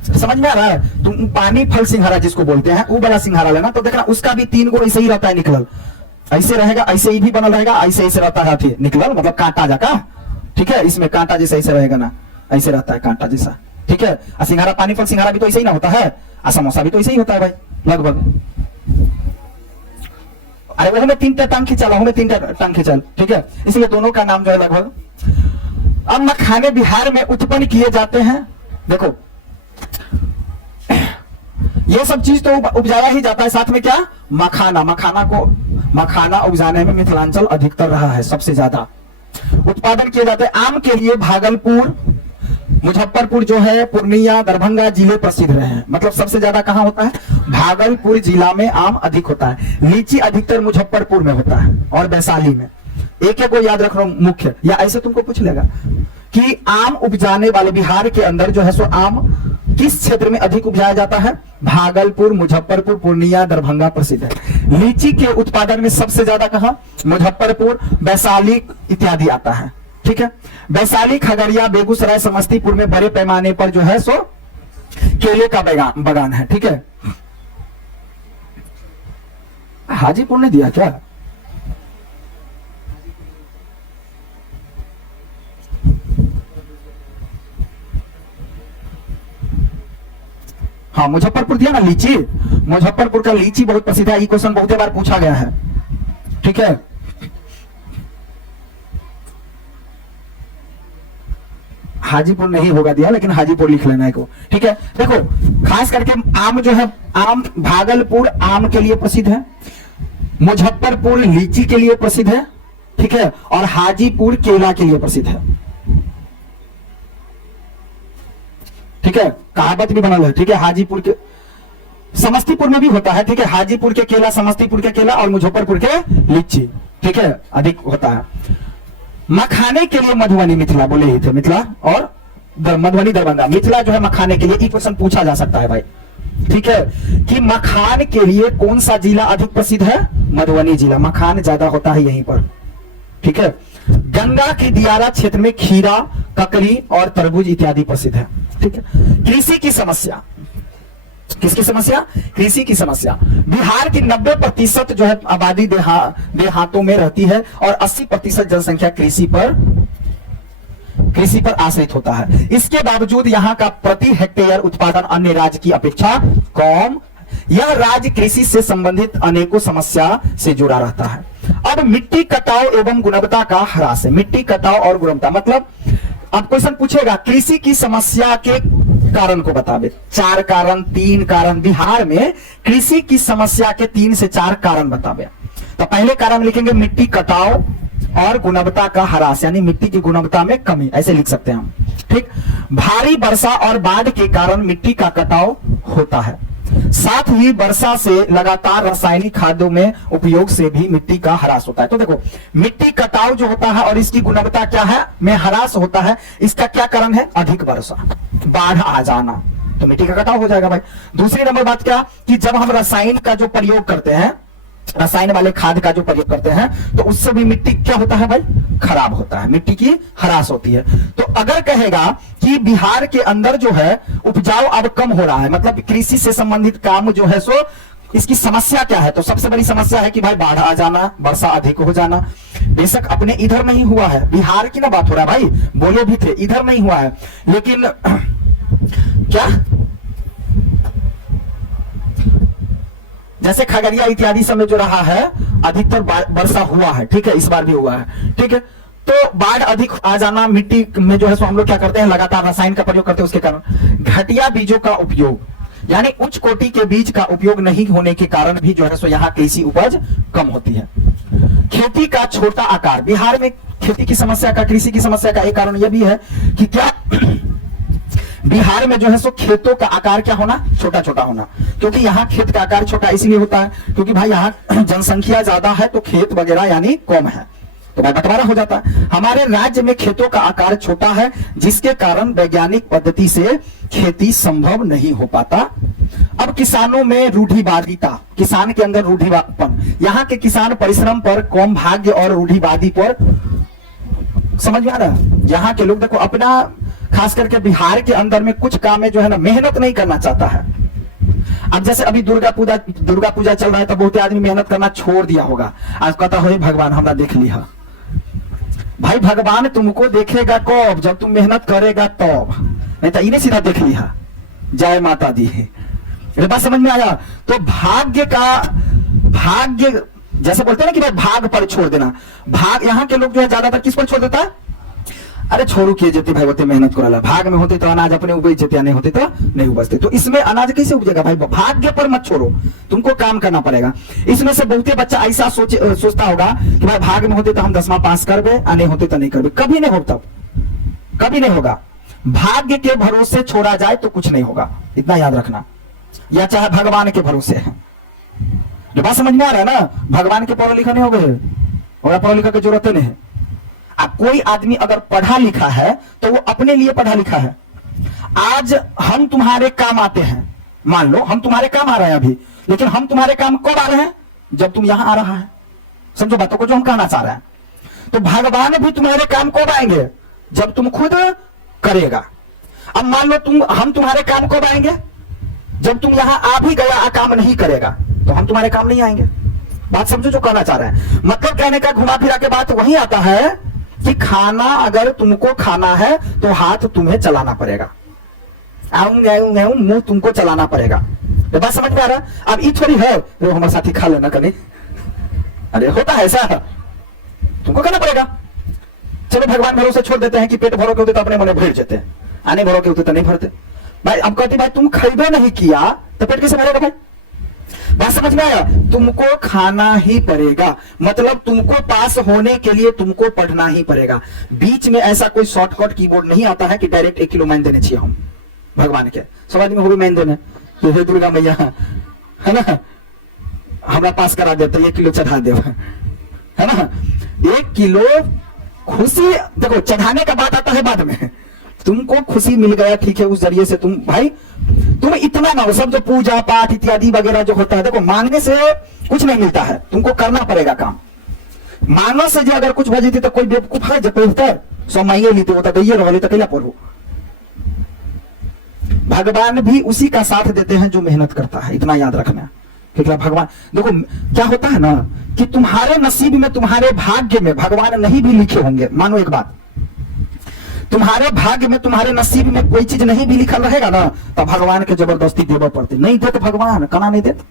समझ में आ रहा है? तुम पानी फल सिंघारा जिसको बोलते हैं वो वाला सिंघारा लेना, तो देखना उसका भी 3 गो ऐसे ही रहता है निकलल। ऐसे रहेगा, ऐसे ही भी बनल रहेगा, ऐसे रहता है निकलल, मतलब कांटा जाका, ठीक है। इसमें कांटा जैसा ऐसे रहेगा ना, ऐसे रहता है कांटा जैसा, ठीक है। सिंघारा, पानी फल सिंघारा भी तो ऐसे ही ना होता है, और समोसा भी तो ऐसे ही होता है भाई लगभग। अरे वो में 3 टांग खिंचल, वो में 3 टांग खिंचल, ठीक है। इसलिए दोनों का नाम जो है लगभग। अब मखाने बिहार में उत्पन्न किए जाते हैं। देखो ये सब चीज तो उपजाया ही जाता है, साथ में क्या? मखाना। मखाना उपजाने में मिथिलांचल अधिकतर रहा है, सबसे ज्यादा उत्पादन किए जाते हैं। आम के लिए भागलपुर, मुजफ्फरपुर जो है, पूर्णिया, दरभंगा जिले प्रसिद्ध रहे हैं। मतलब सबसे ज्यादा कहां होता है? भागलपुर जिला में आम अधिक होता है। लीची अधिकतर मुजफ्फरपुर में होता है और वैशाली में। एक को याद रख लो मुख्य, या ऐसे तुमको पूछ लेगा कि आम उपजाने वाले बिहार के अंदर जो है सो आम किस क्षेत्र में अधिक उपजाया जाता है? भागलपुर, मुजफ्फरपुर, पूर्णिया, दरभंगा प्रसिद्ध है। लीची के उत्पादन में सबसे ज्यादा कहां? मुजफ्फरपुर, वैशाली इत्यादि आता है, ठीक है। वैशाली, खगड़िया, बेगूसराय, समस्तीपुर में बड़े पैमाने पर जो है सो केले का बगान है, ठीक है। हाजीपुर ने दिया क्या? हाँ मुजफ्फरपुर दिया ना लीची। मुजफ्फरपुर का लीची बहुत प्रसिद्ध है, ये क्वेश्चन बहुत बार पूछा गया है, ठीक है। हाजीपुर नहीं होगा दिया, लेकिन हाजीपुर लिख लेना है को, ठीक है। देखो खास करके आम जो है, आम भागलपुर आम के लिए प्रसिद्ध है, मुजफ्फरपुर लीची के लिए प्रसिद्ध है, ठीक है, और हाजीपुर केला के लिए प्रसिद्ध है, ठीक है। कहावत भी बनल है, ठीक है। हाजीपुर के, समस्तीपुर में भी होता है, ठीक है। हाजीपुर के केला, समस्तीपुर के केला और मुजफ्फरपुर के लीची, ठीक है, अधिक होता है। मखाने के लिए मधुबनी, मिथिला बोले ही थे, मिथिला और मधुबनी, दरभंगा। मिथिला जो है मखाने के लिए, क्वेश्चन पूछा जा सकता है भाई, ठीक है, कि मखान के लिए कौन सा जिला अधिक प्रसिद्ध है? मधुबनी जिला, मखान ज्यादा होता है यहीं पर। ठीक है, गंगा की दियारा क्षेत्र में खीरा, ककड़ी और तरबूज इत्यादि प्रसिद्ध है। ठीक है, कृषि की समस्या, किसकी समस्या? कृषि की समस्या। बिहार की 90% जो है आबादी देहातों में रहती है और 80% जनसंख्या कृषि पर आश्रित होता है। इसके बावजूद यहाँ का प्रति हेक्टेयर उत्पादन अन्य राज्य की अपेक्षा कम। यह राज्य कृषि से संबंधित अनेकों समस्या से जुड़ा रहता है। अब मिट्टी कटाव एवं गुणवत्ता का ह्रास है। मिट्टी कटाव और गुणवत्ता मतलब अब क्वेश्चन पूछेगा कृषि की समस्या के कारण को बतावे। 4 कारण, 3 कारण। बिहार में कृषि की समस्या के 3 से 4 कारण बतावे। तो पहले कारण लिखेंगे मिट्टी कटाव और गुणवत्ता का ह्रास, यानी मिट्टी की गुणवत्ता में कमी, ऐसे लिख सकते हैं हम। ठीक, भारी वर्षा और बाढ़ के कारण मिट्टी का कटाव होता है। साथ ही वर्षा से लगातार रासायनिक खादों में उपयोग से भी मिट्टी का ह्रास होता है। तो देखो, मिट्टी कटाव जो होता है और इसकी गुणवत्ता क्या है में ह्रास होता है, इसका क्या कारण है? अधिक वर्षा, बाढ़ आ जाना, तो मिट्टी का कटाव हो जाएगा भाई। दूसरी नंबर बात क्या, कि जब हम रसायन का जो प्रयोग करते हैं, रसायन वाले खाद का जो प्रयोग करते हैं, तो उससे भी मिट्टी क्या होता है भाई? खराब होता है, मिट्टी की ह्रास होती है। तो अगर कहेगा कि बिहार के अंदर जो है उपजाऊ अब कम हो रहा है, मतलब कृषि से संबंधित काम जो है सो इसकी समस्या क्या है? तो सबसे बड़ी समस्या है कि भाई बाढ़ आ जाना, वर्षा अधिक हो जाना। बेशक अपने इधर नहीं हुआ है, बिहार की ना बात हो रहा है भाई, बोले भी थे इधर नहीं हुआ है, लेकिन क्या जैसे खगड़िया इत्यादि समय जो रहा है अधिकतर वर्षा हुआ है। ठीक है, इस बार भी हुआ है। ठीक है, तो बाढ़ अधिक आ जाना, मिट्टी में जो है सो हम लोग क्या करते हैं? लगातार रसायन का प्रयोग करते हैं, उसके कारण घटिया बीजों का उपयोग, यानी उच्च कोटि के बीज का उपयोग नहीं होने के कारण भी जो है सो यहाँ कृषि उपज कम होती है। खेती का छोटा आकार, बिहार में खेती की समस्या का, कृषि की समस्या का एक कारण यह भी है कि क्या बिहार में जो है सो खेतों का आकार क्या होना? छोटा छोटा होना। क्योंकि यहाँ खेत का आकार छोटा इसलिए होता है क्योंकि भाई यहाँ जनसंख्या ज्यादा है, तो खेत वगैरह यानी कम है, तो भाई बंटवारा हो जाता है। हमारे राज्य में खेतों का आकार छोटा है, जिसके कारण वैज्ञानिक पद्धति से खेती संभव नहीं हो पाता। अब किसानों में रूढ़िवादिता, किसान के अंदर रूढ़िवादपन, यहाँ के किसान परिश्रम पर कम, भाग्य और रूढ़िवादी पर, समझ में आ रहा है? यहाँ के लोग देखो अपना, खास करके बिहार के अंदर में कुछ काम है जो है ना मेहनत नहीं करना चाहता है। अब जैसे अभी दुर्गा पूजा चल रहा है, तो बहुत आदमी मेहनत करना छोड़ दिया होगा। आज कहता हो भगवान हमरा देख लिया। भाई भगवान तुमको देखेगा कब? जब तुम मेहनत करेगा तब, नहीं तो इन्हें सीधा देख लिया। जय माता दी। ये बात समझ में आया? तो भाग्य जैसे बोलते हैं ना कि भाई भाग पर छोड़ देना, भाग यहाँ के लोग जो है ज्यादातर किस पर छोड़ देता है? अरे छोड़ू किए जेते भाई होते मेहनत कराला, भाग में होते तो अनाज अपने उपज जेते, नहीं होते तो नहीं उपजते। तो इसमें अनाज कैसे उपजेगा भाई? भाग्य पर मत छोड़ो, तुमको काम करना पड़ेगा। इसमें से बहुते बच्चा ऐसा सोचता होगा कि भाई भाग में होते तो हम 10वां पास करबे, नहीं होते तो नहीं करबे। कभी नहीं होता, कभी नहीं होगा। भाग्य के भरोसे छोड़ा जाए तो कुछ नहीं होगा, इतना याद रखना। या चाहे भगवान के भरोसे है, जो बात समझ में आ रहा है ना? भगवान के पढ़ा लिखा नहीं हो गए, और पढ़ा लिखा की जरूरत नहीं है। अब कोई आदमी अगर पढ़ा लिखा है तो वो अपने लिए पढ़ा लिखा है। आज हम तुम्हारे काम आते हैं, मान लो हम तुम्हारे काम आ रहे हैं अभी, लेकिन हम तुम्हारे काम कब आ रहे हैं? जब तुम यहां आ रहा है। समझो बातों को जो हम कहना चाह रहे हैं। तो भगवान भी तुम्हारे काम कब आएंगे? जब तुम खुद करेगा। अब मान लो हम तुम्हारे काम कब आएंगे? जब तुम यहां आ भी गया, काम नहीं करेगा, तो हम तुम्हारे काम नहीं आएंगे। बात समझो जो कहना चाह रहे हैं। मतलब कहने का घुमा फिरा के बात वही आता है कि खाना अगर तुमको खाना है तो हाथ तुम्हें चलाना पड़ेगा, मुंह तुमको चलाना पड़ेगा। तो बात समझ में आ रहा? अब ये थोड़ी है वो हमारे साथी खा लेना कभी, अरे होता है ऐसा, तुमको करना पड़ेगा। चलो भगवान भरोसे छोड़ देते हैं कि पेट भरो के होते तो अपने मने भर जाते हैं, आने भरो के होते तो नहीं भरते। भाई अब कहते भाई तुम खरीदे नहीं किया तो पेट कैसे भरेगा भाई? बात समझ में आया? तुमको खाना ही पड़ेगा, मतलब तुमको पास होने के लिए तुमको पढ़ना ही पड़ेगा। बीच में ऐसा कोई शॉर्टकट कीबोर्ड नहीं आता है कि डायरेक्ट 1 किलो मैन देने चाहिए हम भगवान के। सब आदमी हो भी मैन देने, तो हे दुर्गा मैया है ना, हमरा पास करा देते 1 किलो चढ़ा दे, है ना। 1 किलो खुशी, देखो चढ़ाने का बात आता है बाद में, तुमको खुशी मिल गया, ठीक है, उस जरिए से तुम भाई तुम इतना ना हो, सब जो पूजा पाठ इत्यादि वगैरह जो होता है, देखो मांगने से कुछ नहीं मिलता है, तुमको करना पड़ेगा काम। मांगने से जो अगर कुछ बजी थी तो कोई बेवकूफ है जो पढ़ता सो मांगे ली तो दैये रहो तो कैला पढ़ो। भगवान भी उसी का साथ देते हैं जो मेहनत करता है, इतना याद रखना। ठीक है, भगवान देखो क्या होता है ना कि तुम्हारे नसीब में, तुम्हारे भाग्य में भगवान नहीं भी लिखे होंगे। मानो एक बात, तुम्हारे भाग्य में, तुम्हारे नसीब में कोई चीज नहीं भी लिखल रहेगा ना, तो भगवान के जबरदस्ती देवा पड़ते। नहीं देते भगवान, कना नहीं देते,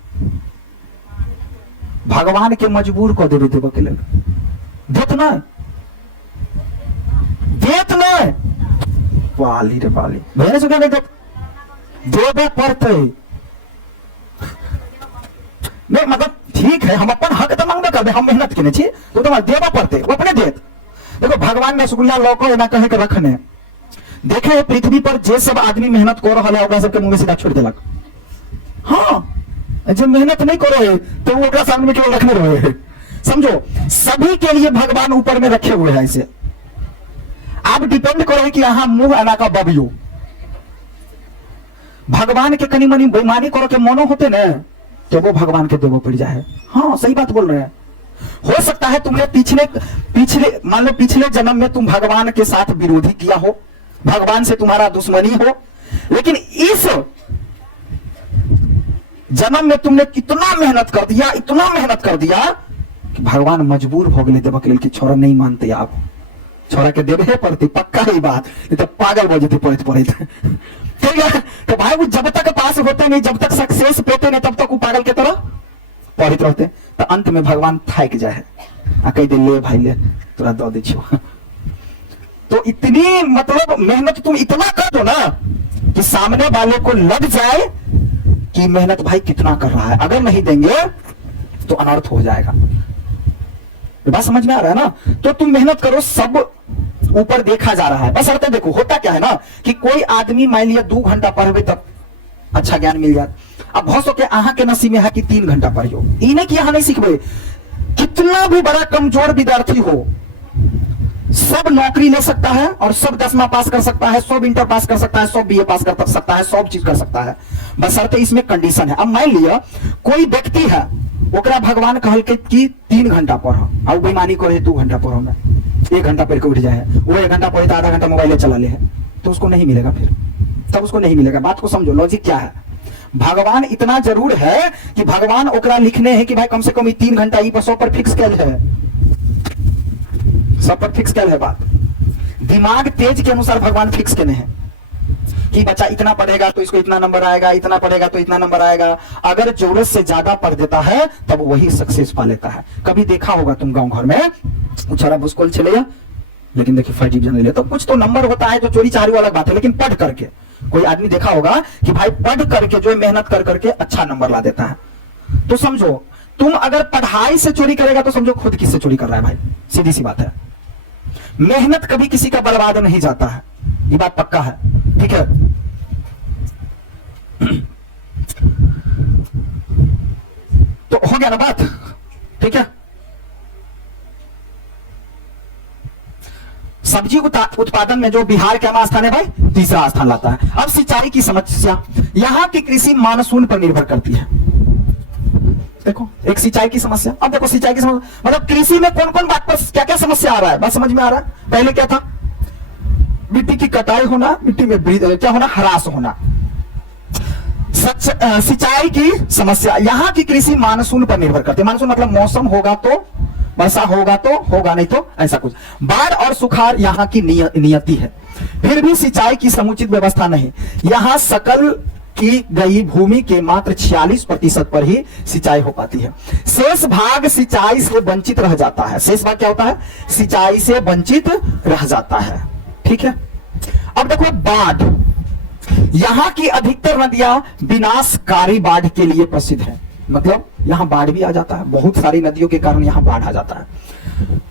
भगवान के मजबूर को देवे देव के लिए देत ना, देत ना वाली रे वाली भैया से क्या नहीं देते, देवे पड़ते। नहीं मतलब ठीक है, हम अपन हक तो मांगना कर, हम मेहनत के चाहिए तो देवा पड़ते, वो अपने देत। देखो भगवान ने सुगुल्ला लौको ना कहे के रखने, देखे पृथ्वी पर जे सब आदमी मेहनत कर रहा है सबके मुंह में सीधा छोड़ देलक। हाँ, जब मेहनत नहीं करो तो वो सामने में केवल रखने रहे। समझो सभी के लिए भगवान ऊपर में रखे हुए हैं इसे। आप डिपेंड करो कि यहाँ मुंह आना का बबियो, भगवान के कनी मनी बेईमानी करो के मनो होते ना, तो वो भगवान के देवो पड़ जाए। हाँ सही बात बोल रहे हैं। हो सकता है तुमने पिछले मान लो पिछले जन्म में तुम भगवान के साथ विरोधी किया हो, भगवान से तुम्हारा दुश्मनी हो, लेकिन इस जन्म में तुमने इतना मेहनत कर दिया, इतना मेहनत कर दिया कि भगवान मजबूर हो गए देवक लेल कि छोरा नहीं मानते, आप छोरा के देवे पड़ती, पक्का ही बात, नहीं तो पागल हो जाती पढ़ते पढ़ते। ठीक है, तो भाई वो जब तक पास होते नहीं, जब तक सक्सेस पेते नहीं, तब तक वो पागल के तरह पढ़ते रहते। तो अंत में भगवान थक जाए, कह दे ले भाई ले तोरा दो दे छो। तो इतनी मतलब मेहनत तुम इतना कर दो ना कि सामने वाले को लग जाए कि मेहनत भाई कितना कर रहा है, अगर नहीं देंगे तो अनर्थ हो जाएगा। बात समझ में आ रहा है ना? तो तुम मेहनत करो, सब ऊपर देखा जा रहा है। बस अर्थ देखो होता क्या है ना कि कोई आदमी मान लिया 2 घंटा पढ़े तब अच्छा ज्ञान मिल जाए। अब बहुत के अहा के नसीब में है कि 3 घंटा पढ़ियो, इन्हें कि यहाँ नहीं सीखबे। कितना भी बड़ा कमजोर विद्यार्थी हो, सब नौकरी ले सकता है और सब 10वां पास कर सकता है, सब इंटर पास कर सकता है, सब बीए पास कर सकता है, सब चीज कर सकता है, बशर्ते इसमें कंडीशन है। अब मान लिया कोई व्यक्ति है, ओकरा भगवान कहल के कि 3 घंटा पढ़ो, और बेईमानी करे 2 घंटा पढ़ो में, 1 घंटा पढ़ के उठ जाए, वो 1 घंटा पढ़े तो आधा घंटा मोबाइल चला ले है, तो उसको नहीं मिलेगा, फिर तब उसको नहीं मिलेगा। बात को समझो, लॉजिक क्या है। भगवान इतना जरूर है कि भगवान ओकरा लिखने हैं कि भाई कम से कम 3 घंटा ही पर 100 पर फिक्स कैल है, 100 पर फिक्स कैल है। बात दिमाग तेज के अनुसार भगवान फिक्स के नहीं है कि बच्चा इतना पढ़ेगा तो इसको इतना नंबर आएगा, इतना पढ़ेगा तो इतना नंबर आएगा। अगर जरूरत से ज्यादा पढ़ देता है तब वही सक्सेस पा लेता है। कभी देखा होगा तुम गांव घर में छोरा बुस्कुल चले लेकिन देखिए 5 डिवीजन ले लिया, तो कुछ तो नंबर होता है, जो चोरी चारी वाला बात है, लेकिन पढ़ करके कोई आदमी देखा होगा कि भाई पढ़ करके जो है मेहनत कर करके अच्छा नंबर ला देता है। तो समझो तुम अगर पढ़ाई से चोरी करेगा तो समझो खुद किससे चोरी कर रहा है भाई, सीधी सी बात है। मेहनत कभी किसी का बर्बाद नहीं जाता है, ये बात पक्का है। ठीक है, तो हो गया ना बात। ठीक है, सब्जी उत्पादन में जो बिहार क्या स्थान है भाई, 3रा स्थान लाता है। अब सिंचाई की समस्या, यहाँ की कृषि मानसून पर निर्भर करती है। देखो एक सिंचाई की समस्या। अब देखो सिंचाई की समस्या मतलब कृषि में कौन कौन बात पर क्या क्या समस्या आ रहा है, बात समझ में आ रहा है। पहले क्या था, मिट्टी की कटाई होना, मिट्टी में क्या होना, ह्रास होना। सिंचाई की समस्या, यहाँ की कृषि मानसून पर निर्भर करती है। मानसून मतलब मौसम होगा तो वर्षा होगा तो होगा, नहीं तो ऐसा कुछ। बाढ़ और सुखाड़ यहाँ की नियति है। फिर भी सिंचाई की समुचित व्यवस्था नहीं। यहाँ सकल की गई भूमि के मात्र 46% पर ही सिंचाई हो पाती है। शेष भाग सिंचाई से वंचित रह जाता है। शेष भाग क्या होता है, सिंचाई से वंचित रह जाता है। ठीक है, अब देखो बाढ़, यहाँ की अधिकतर नदियां विनाशकारी बाढ़ के लिए प्रसिद्ध है। मतलब यहाँ बाढ़ भी आ जाता है, बहुत सारी नदियों के कारण यहाँ बाढ़ आ जाता है।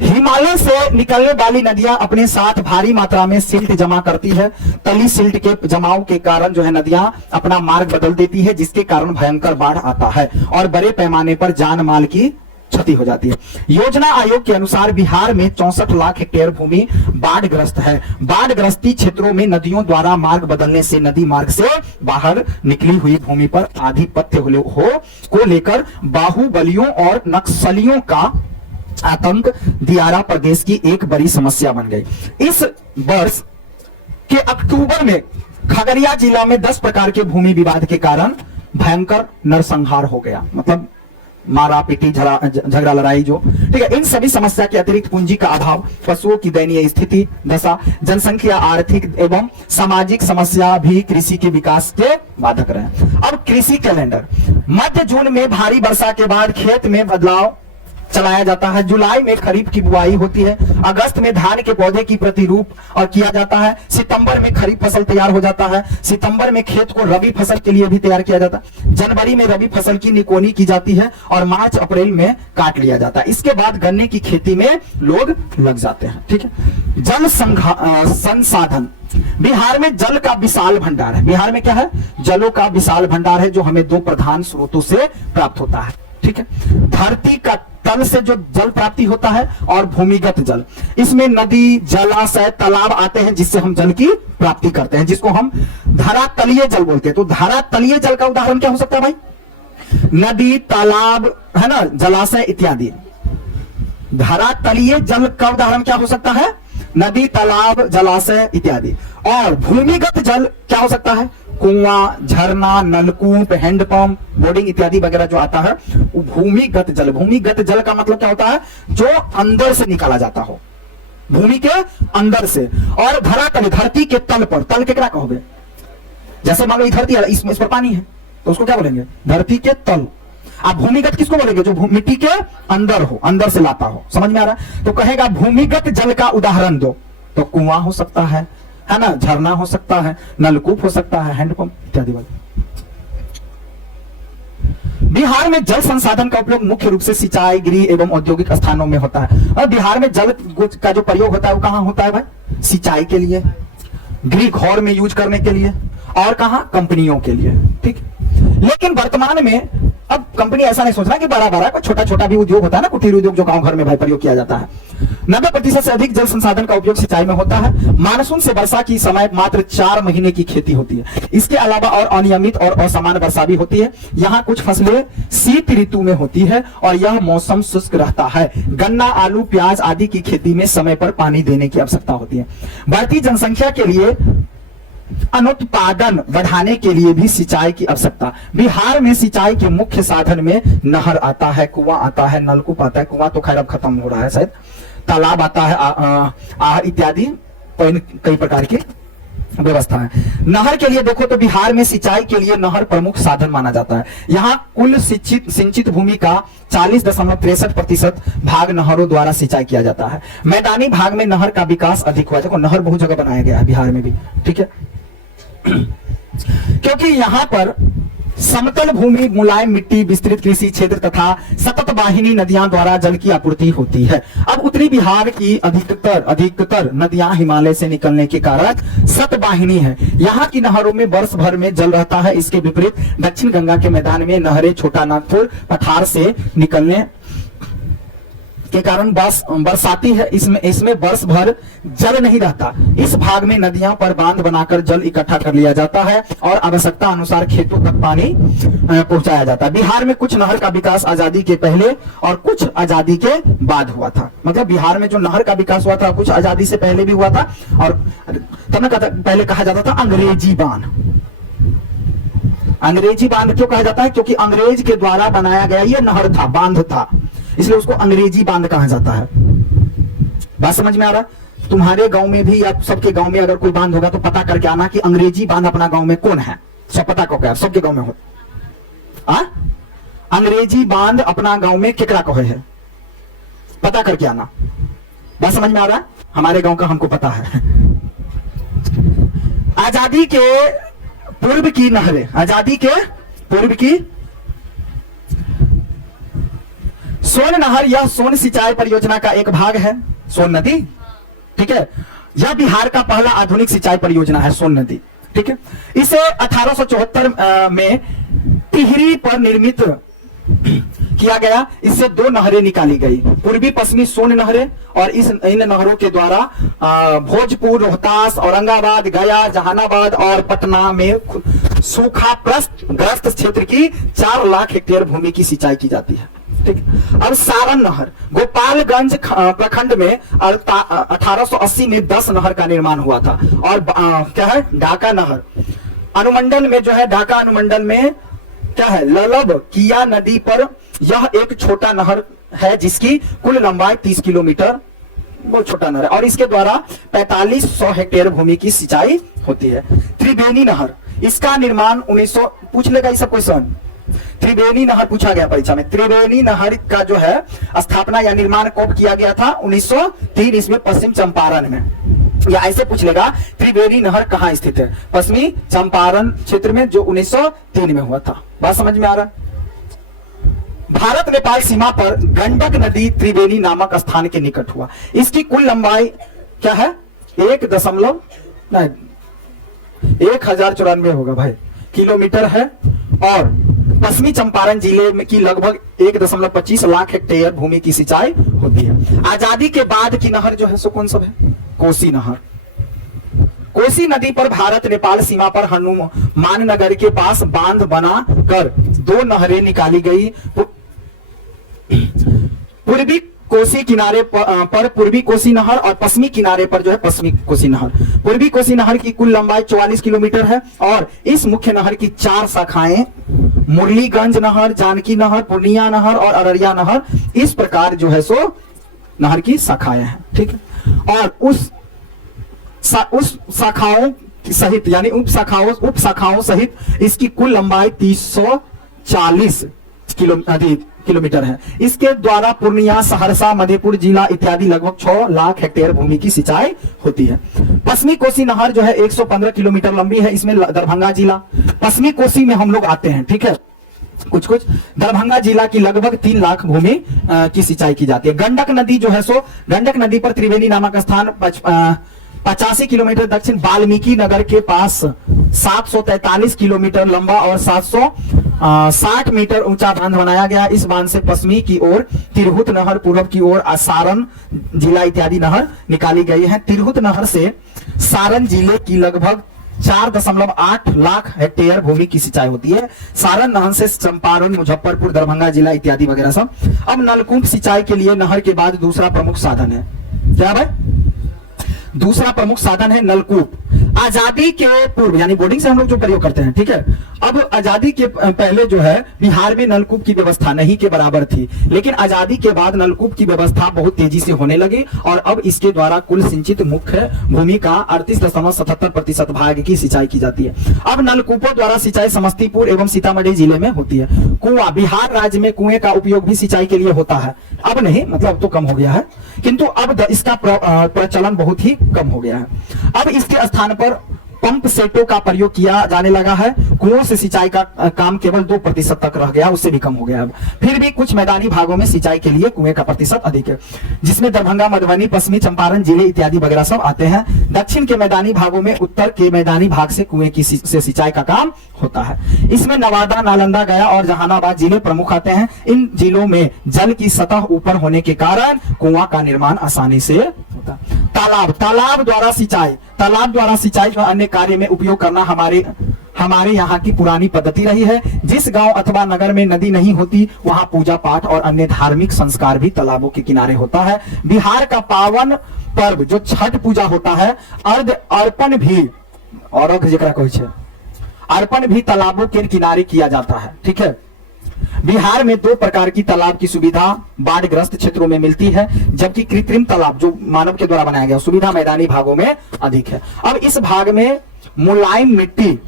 हिमालय से निकलने वाली नदियां अपने साथ भारी मात्रा में सिल्ट जमा करती है। तली सिल्ट के जमाव के कारण जो है नदियां अपना मार्ग बदल देती है, जिसके कारण भयंकर बाढ़ आता है और बड़े पैमाने पर जान माल की क्षति हो जाती है। योजना आयोग के अनुसार बिहार में 64 लाख हेक्टेयर भूमि बाढ़ग्रस्त है। बाढ़ग्रस्ती क्षेत्रों में नदियों द्वारा मार्ग बदलने से नदी मार्ग से बाहर निकली हुई भूमि पर आधिपत्य को लेकर बाहुबलियों और नक्सलियों का आतंक दियारा प्रदेश की एक बड़ी समस्या बन गई। इस वर्ष के अक्टूबर में खगड़िया जिला में 10 प्रकार के भूमि विवाद के कारण भयंकर नरसंहार हो गया। मतलब मारा पीटी झगड़ा लड़ाई जो, ठीक है। इन सभी समस्या के अतिरिक्त पूंजी का अभाव, पशुओं की दयनीय स्थिति दशा, जनसंख्या, आर्थिक एवं सामाजिक समस्या भी कृषि के विकास के बाधक रहे। अब कृषि कैलेंडर, मध्य जून में भारी वर्षा के बाद खेत में बदलाव चलाया जाता है। जुलाई में खरीफ की बुआई होती है। अगस्त में धान के पौधे की प्रतिरूप और किया जाता है। सितंबर में खरीफ फसल तैयार हो जाता है। सितंबर में खेत को रबी फसल के लिए भी तैयार किया जाता है। जनवरी में रबी फसल की निकोनी की जाती है और मार्च अप्रैल में काट लिया जाता है। इसके बाद गन्ने की खेती में लोग लग जाते हैं, ठीक है। जल संसाधन, बिहार में जल का विशाल भंडार है। बिहार में क्या है? जलों का विशाल भंडार है जो हमें 2 प्रधान स्रोतों से प्राप्त होता है, ठीक है। धरती का तल से जो जल प्राप्ति होता है और भूमिगत जल, इसमें नदी, जलाशय, तालाब आते हैं जिससे हम जल की प्राप्ति करते हैं, जिसको हम धरातलीय जल बोलते हैं। तो धरातलीय जल का उदाहरण क्या हो सकता है भाई? नदी, तालाब, है ना, जलाशय इत्यादि। धरातलीय जल का उदाहरण क्या हो सकता है? नदी, तालाब, जलाशय इत्यादि। और भूमिगत जल क्या हो सकता है? कुआं, झरना, नलकूप, हैंडपंप, बोर्डिंग इत्यादि वगैरह जो आता है वो भूमिगत जल। भूमिगत जल का मतलब क्या होता है? जो अंदर से निकाला जाता हो, भूमि के अंदर से। और धरातल, धरती के तल पर, तल के क्या कहोगे? जैसे मान लो धरती है, इस पर पानी है तो उसको क्या बोलेंगे? धरती के तल। आप भूमिगत किसको बोलेंगे? जो मिट्टी के अंदर हो, अंदर से लाता हो। समझ में आ रहा है? तो कहेगा भूमिगत जल का उदाहरण दो, तो कुआं हो सकता है ना, झरना हो सकता है, नलकूप हो सकता है, हैंडपंप इत्यादि वाले। बिहार में जल संसाधन का उपयोग मुख्य रूप से सिंचाई, गृह एवं औद्योगिक स्थानों में होता है। और बिहार में जल का जो प्रयोग होता है वो कहां होता है भाई? सिंचाई के लिए, गृह घौर में यूज करने के लिए, और कहां? कंपनियों के लिए, ठीक। लेकिन वर्तमान में अब कंपनी ऐसा नहीं सोचना कि बड़ा बड़ा, छोटा छोटा भी उद्योग होता है ना, कुटीर उद्योग जो गांव घर में भाई प्रयोग किया जाता है। 90% से अधिक जल संसाधन का उपयोग सिंचाई में होता है। मानसून से वर्षा की समय मात्र 4 महीने की खेती होती है। इसके अलावा और अनियमित और असमान वर्षा भी होती है। यहाँ कुछ फसलें शीत ऋतु में होती है और यह मौसम शुष्क रहता है। गन्ना, आलू, प्याज आदि की खेती में समय पर पानी देने की आवश्यकता होती है। बढ़ती जनसंख्या के लिए अनुत्पादन बढ़ाने के लिए भी सिंचाई की आवश्यकता। बिहार में सिंचाई के मुख्य साधन में नहर आता है, कुआं आता है, नलकूप आता है। कुआं तो खैर अब खत्म हो रहा है शायद। तालाब आता है, आहर इत्यादि कई प्रकार की व्यवस्था है। नहर के लिए देखो तो बिहार में सिंचाई के लिए नहर प्रमुख साधन माना जाता है। यहाँ कुल सिंचित भूमि का 40.63% भाग नहरों द्वारा सिंचाई किया जाता है। मैदानी भाग में नहर का विकास अधिक हुआ। देखो नहर बहुत जगह बनाया गया है बिहार में भी, ठीक है। क्योंकि यहाँ पर समतल भूमि, मुलायम मिट्टी, विस्तृत कृषि क्षेत्र तथा सतत वाहिनी नदियां द्वारा जल की आपूर्ति होती है। अब उत्तरी बिहार की अधिकतर नदियां हिमालय से निकलने के कारण सतवाहिनी है। यहाँ की नहरों में वर्ष भर में जल रहता है। इसके विपरीत दक्षिण गंगा के मैदान में नहरें छोटा नागपुर पठार से निकलने के कारण बरसाती है। इसमें वर्ष भर जल नहीं रहता। इस भाग में नदियां पर बांध बनाकर जल इकट्ठा कर लिया जाता है और आवश्यकता अनुसार खेतों तक पानी पहुंचाया जाता है। बिहार में कुछ नहर का विकास आजादी के पहले और कुछ आजादी के बाद हुआ था। मतलब बिहार में जो नहर का विकास हुआ था कुछ आजादी से पहले भी हुआ था। और तब पहले कहा जाता था अंग्रेजी बांध। अंग्रेजी बांध क्यों कहा जाता है? क्योंकि अंग्रेज के द्वारा बनाया गया ये नहर था, बांध था, इसलिए उसको अंग्रेजी बांध कहा जाता है। बात समझ में आ रहा? तुम्हारे गांव में भी या सबके गांव में अगर कोई बांध होगा तो पता करके आना कि अंग्रेजी बांध अपना गांव में कौन है। सब पता को क्या सबके गांव में हो? अंग्रेजी बांध अपना गांव में केकरा कहे है, पता करके आना। बात समझ में आ रहा? हमारे गांव का हमको पता है। आजादी के पूर्व की नहरें, आजादी के पूर्व की सोन नहर, यह सोन सिंचाई परियोजना का एक भाग है। सोन नदी, ठीक है। यह बिहार का पहला आधुनिक सिंचाई परियोजना है, सोन नदी, ठीक है। इसे 1874 में टिहरी पर निर्मित किया गया, इससे दो नहरें निकाली गई, पूर्वी पश्चिमी सोन नहरें, और इन नहरों के द्वारा भोजपुर, रोहतास, औरंगाबाद, गया, जहानाबाद और पटना में सूखा ग्रस्त क्षेत्र की 4 लाख हेक्टेयर भूमि की सिंचाई की जाती है। ठीक। अब सारण नहर, गोपालगंज प्रखंड में 1880 में 10 नहर का निर्माण हुआ था। और क्या है, ढाका नहर अनुमंडल में जो है, ढाका अनुमंडल में क्या है, ललब किया नदी पर यह एक छोटा नहर है जिसकी कुल लंबाई 30 किलोमीटर, बहुत छोटा नहर है, और इसके द्वारा 4500 हेक्टेयर भूमि की सिंचाई होती है। त्रिवेणी नहर, इसका निर्माण 1900, पूछ लेगा ये सब क्वेश्चन, त्रिवेणी नहर पूछा गया परीक्षा में। त्रिवेणी नहर का जो है स्थापना या निर्माण कब किया गया था, 1903 ईस्वी, पश्चिम चंपारण में। या ऐसे पूछ लेगा त्रिवेणी नहर कहाँ स्थित है, पश्चिमी चंपारण क्षेत्र में, जो 1903 में हुआ था। बात समझ में आ रहा है। भारत नेपाल सीमा पर गंडक नदी त्रिवेणी नामक स्थान के निकट हुआ। इसकी कुल लंबाई क्या है, 1094 होगा भाई किलोमीटर है, और पश्चिमी चंपारण जिले में की लगभग 1.25 लाख हेक्टेयर भूमि की सिंचाई होती है। आजादी के बाद की नहर जो है सो कौन सब है, कोसी नहर। कोसी नदी पर भारत नेपाल सीमा पर हनुमान नगर के पास बांध बना कर 2 नहरें निकाली गई। पूर्वी कोसी किनारे पर पूर्वी कोसी नहर और पश्चिमी किनारे पर जो है पश्चिमी कोसी नहर। पूर्वी कोसी नहर की कुल लंबाई 44 किलोमीटर है, और इस मुख्य नहर की 4 शाखाएं मुरलीगंज नहर, जानकी नहर, पूर्णिया नहर और अररिया नहर, इस प्रकार जो है सो नहर की शाखाएं हैं। ठीक है। और उस शाखाओं सहित, यानी उप शाखाओं सहित इसकी कुल लंबाई 340 किलोमीटर है। इसके द्वारा पूर्णिया, सहरसा, मधेपुर जिला इत्यादि लगभग 6 लाख हेक्टेयर भूमि की सिंचाई होती है। पश्चिमी कोसी नहर जो है 115 किलोमीटर लंबी है, इसमें दरभंगा जिला, पश्चिमी कोसी में हम लोग आते हैं। ठीक है, कुछ दरभंगा जिला की लगभग 3 लाख भूमि की सिंचाई की जाती है। गंडक नदी जो है सो, गंडक नदी पर त्रिवेणी नामक स्थान 85 किलोमीटर दक्षिण वाल्मीकि नगर के पास 743 किलोमीटर लंबा और 760 मीटर ऊंचा बांध बनाया गया। इस बांध से पश्चिमी की ओर तिरहुत नहर, पूर्व की ओर सारण जिला इत्यादि नहर निकाली गई है। तिरहुत नहर से सारण जिले की लगभग 4.8 लाख हेक्टेयर भूमि की सिंचाई होती है। सारण नहर से चंपारण, मुजफ्फरपुर, दरभंगा जिला इत्यादि वगैरह सब। अब नलकूप सिंचाई के लिए नहर के बाद दूसरा प्रमुख साधन है, क्या भाई, दूसरा प्रमुख साधन है नलकूप। आजादी के पूर्व, यानी बोर्डिंग से हम लोग जो प्रयोग करते हैं, ठीक है। अब आजादी के पहले जो है बिहार में नलकूप की व्यवस्था नहीं के बराबर थी, लेकिन आजादी के बाद नलकूप की व्यवस्था बहुत तेजी से होने लगी, और अब इसके द्वारा कुल सिंचित मुख्य भूमि का 38.77% भाग की सिंचाई की जाती है। अब नलकूपों द्वारा सिंचाई समस्तीपुर एवं सीतामढ़ी जिले में होती है। कुआं, बिहार राज्य में कुएं का उपयोग भी सिंचाई के लिए होता है, अब नहीं, मतलब तो कम हो गया है, किंतु अब इसका प्रचलन बहुत ही कम हो गया है। अब इसके स्थान पर पंप सेटों का प्रयोग किया जाने लगा है। कुओं से सिंचाई का काम केवल 2% तक रह गया, उससे भी कम हो गया। अब फिर भी कुछ मैदानी भागों में सिंचाई के लिए कुएं का प्रतिशत अधिक है, जिसमें दरभंगा, मधुबनी, पश्चिमी चंपारण जिले इत्यादि वगैरह सब आते हैं। दक्षिण के मैदानी भागों में उत्तर के मैदानी भाग से कुएं की से सिंचाई का काम होता है। इसमें नवादा, नालंदा, गया और जहानाबाद जिले प्रमुख आते हैं। इन जिलों में जल की सतह ऊपर होने के कारण कुआं का निर्माण आसानी से होता है। तालाब द्वारा सिंचाई जो अन्य कार्य में उपयोग करना हमारे यहाँ की पुरानी पद्धति रही है। जिस गांव अथवा नगर में नदी नहीं होती, वहां पूजा पाठ और अन्य धार्मिक संस्कार भी तालाबों के किनारे होता है। बिहार का पावन पर्व जो छठ पूजा होता है, अर्पण भी तालाबों के किनारे किया जाता है। ठीक है। बिहार में 2 प्रकार की तालाब की सुविधा बाढ़ग्रस्त क्षेत्रों में मिलती है, जबकि कृत्रिम तालाब जो मानव के द्वारा बनाया गया सुविधा मैदानी भागों में अधिक है। अब इस भाग में मुलायम मिट्टी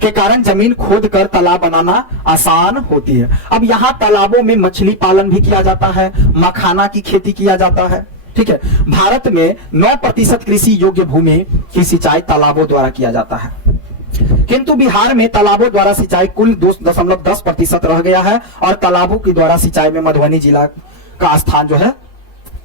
के कारण जमीन खोद कर तालाब बनाना आसान होती है। अब यहाँ तालाबों में मछली पालन भी किया जाता है, मखाना की खेती किया जाता है। ठीक है। भारत में 9% कृषि योग्य भूमि की सिंचाई तालाबों द्वारा किया जाता है, किंतु बिहार में तालाबों द्वारा सिंचाई कुल 2.10% रह गया है, और तालाबों के द्वारा सिंचाई में मधुबनी जिला का स्थान जो है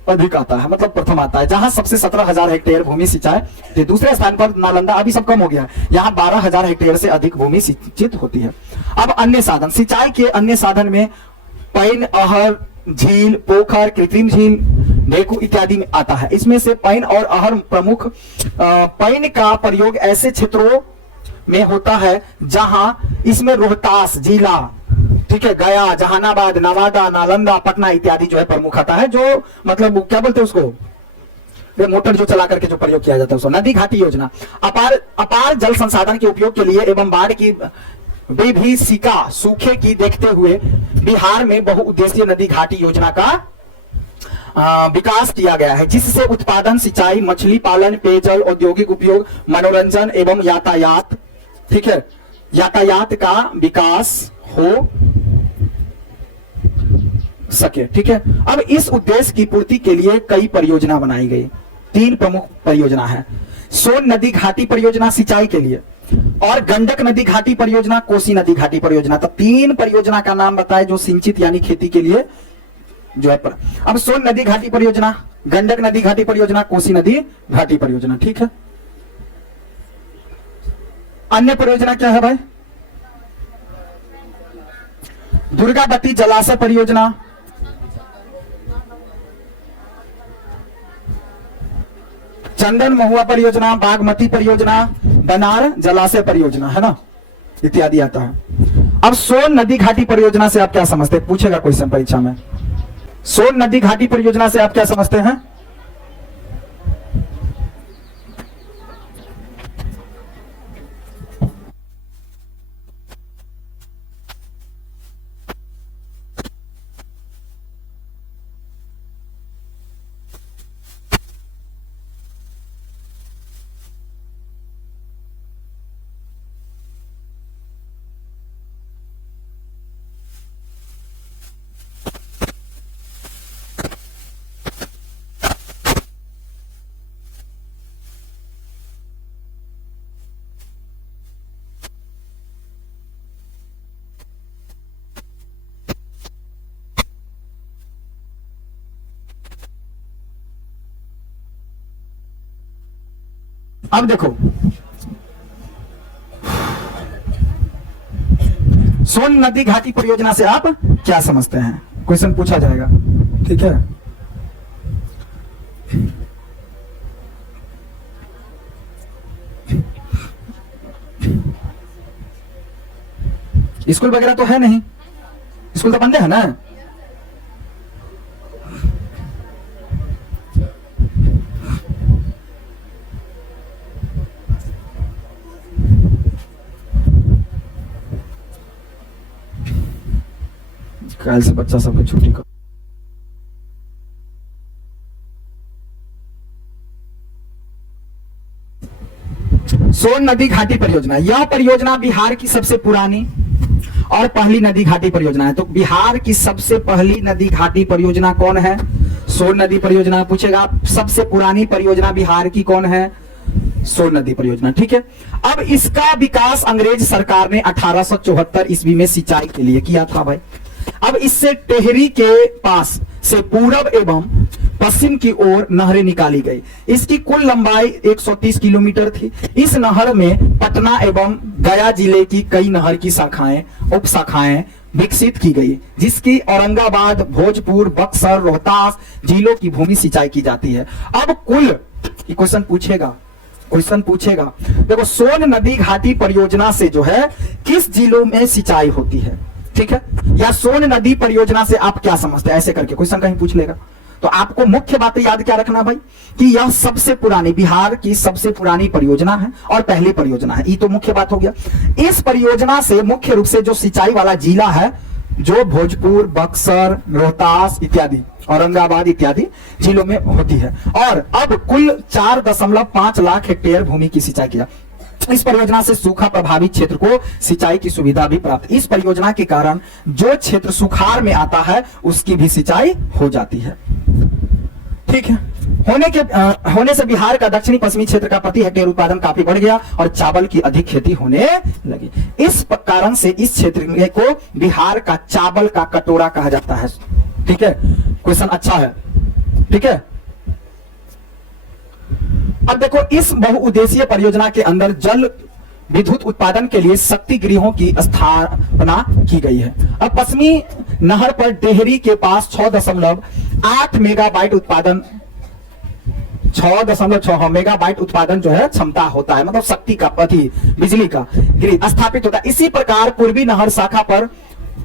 अधिक आता है, मतलब प्रथम आता है, जहां सबसे 17,000 हेक्टेयर भूमि सिंचाई। दूसरे स्थान पर नालंदा, अभी सब कम हो गया, यहाँ 12,000 हेक्टेयर से अधिक भूमि सिंचित होती है। अब अन्य साधन, सिंचाई के अन्य साधन में पैन, अहर, झील, पोखर, कृत्रिम झील, ढेकू इत्यादि में आता है। इसमें से पैन और अहर प्रमुख। पैन का प्रयोग ऐसे क्षेत्रों में होता है जहां इसमें रोहतास जिला, ठीक है, गया, जहानाबाद, नवादा, नालंदा, पटना इत्यादि जो है प्रमुख आता है, जो मतलब क्या बोलते हैं उसको, वे मोटर जो चला करके जो प्रयोग किया जाता है उसको। नदी घाटी योजना, अपार जल संसाधन के उपयोग के लिए एवं बाढ़ की विभीषिका, सूखे की देखते हुए बिहार में बहुउद्देशीय नदी घाटी योजना का विकास किया गया है, जिससे उत्पादन, सिंचाई, मछली पालन, पेयजल, औद्योगिक उपयोग, मनोरंजन एवं यातायात, ठीक है, यातायात का विकास हो सके, ठीक है। अब इस उद्देश्य की पूर्ति के लिए कई परियोजना बनाई गई। 3 प्रमुख परियोजना है। सोन नदी घाटी परियोजना सिंचाई के लिए, और गंडक नदी घाटी परियोजना, कोसी नदी घाटी परियोजना। तो 3 परियोजना का नाम बताए जो सिंचित यानी खेती के लिए जो है अब सोन नदी घाटी परियोजना, गंडक नदी घाटी परियोजना, कोसी नदी घाटी परियोजना, ठीक है। अन्य परियोजना क्या है भाई? दुर्गावती जलाशय परियोजना, चंदन महुआ परियोजना, बागमती परियोजना, बनार जलाशय परियोजना, है ना, इत्यादि आता है। अब सोन नदी घाटी परियोजना से आप क्या समझते हैं, पूछेगा क्वेश्चन परीक्षा में। सोन नदी घाटी परियोजना से आप क्या समझते हैं? अब देखो, सोन नदी घाटी परियोजना से आप क्या समझते हैं, क्वेश्चन पूछा जाएगा, ठीक है। स्कूल वगैरह तो है नहीं, स्कूल तो बंद है ना। कल से बच्चा सबको छुट्टी कर। सोन नदी घाटी परियोजना, यह परियोजना बिहार की सबसे पुरानी और पहली नदी घाटी परियोजना है। तो बिहार की सबसे पहली नदी घाटी परियोजना कौन है? सोन नदी परियोजना। पूछेगा सबसे पुरानी परियोजना बिहार की कौन है? सोन नदी परियोजना, ठीक है। अब इसका विकास अंग्रेज सरकार ने 1874 ईस्वी में सिंचाई के लिए किया था भाई। अब इससे टेहरी के पास से पूरब एवं पश्चिम की ओर नहरें निकाली गई। इसकी कुल लंबाई 130 किलोमीटर थी। इस नहर में पटना एवं गया जिले की कई नहर की शाखाएं, उप शाखाएं विकसित की गई, जिसकी औरंगाबाद, भोजपुर, बक्सर, रोहतास जिलों की भूमि सिंचाई की जाती है। अब कुल क्वेश्चन पूछेगा देखो, सोन नदी घाटी परियोजना से जो है किस जिलों में सिंचाई होती है, ठीक है, या सोन नदी परियोजना से आप क्या समझते हैं, ऐसे करके क्वेश्चन कहीं पूछ लेगा। तो आपको मुख्य बातें याद क्या रखना भाई, कि यह सबसे पुरानी, बिहार की सबसे पुरानी परियोजना है और पहली परियोजना है। ये तो मुख्य बात हो गया। इस परियोजना से मुख्य रूप से जो सिंचाई वाला जिला है, जो भोजपुर, बक्सर, रोहतास इत्यादि, औरंगाबाद इत्यादि जिलों में होती है। और अब कुल 4.5 लाख हेक्टेयर भूमि की सिंचाई किया। इस परियोजना से सूखा प्रभावित क्षेत्र को सिंचाई की सुविधा भी प्राप्त। इस परियोजना के कारण जो क्षेत्र सुखाड़ में आता है उसकी भी सिंचाई हो जाती है, ठीक है। होने से बिहार का दक्षिणी पश्चिमी क्षेत्र का प्रति हेक्टेयर उत्पादन काफी बढ़ गया और चावल की अधिक खेती होने लगी। इस कारण से इस क्षेत्र को बिहार का चावल का कटोरा कहा जाता है, ठीक है। क्वेश्चन अच्छा है, ठीक है। अब देखो इस बहुउद्देशीय परियोजना के अंदर जल विद्युत उत्पादन के लिए शक्ति गृहों की स्थापना की गई है। अब पश्चिमी नहर पर डेहरी के पास 6.8 मेगाबाइट उत्पादन 6.6 मेगाबाइट उत्पादन जो है क्षमता होता है, मतलब शक्ति का बिजली का ग्रिड स्थापित होता है। इसी प्रकार पूर्वी नहर शाखा पर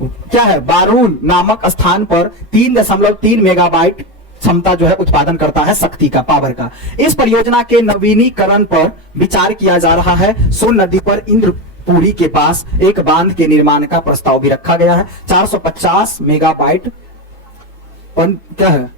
क्या है, बारून नामक स्थान पर 3.3 मेगाबाइट क्षमता जो है उत्पादन करता है शक्ति का, पावर का। इस परियोजना के नवीनीकरण पर विचार किया जा रहा है। सोन नदी पर इंद्रपुरी के पास एक बांध के निर्माण का प्रस्ताव भी रखा गया है। 450 मेगाबाइट क्या है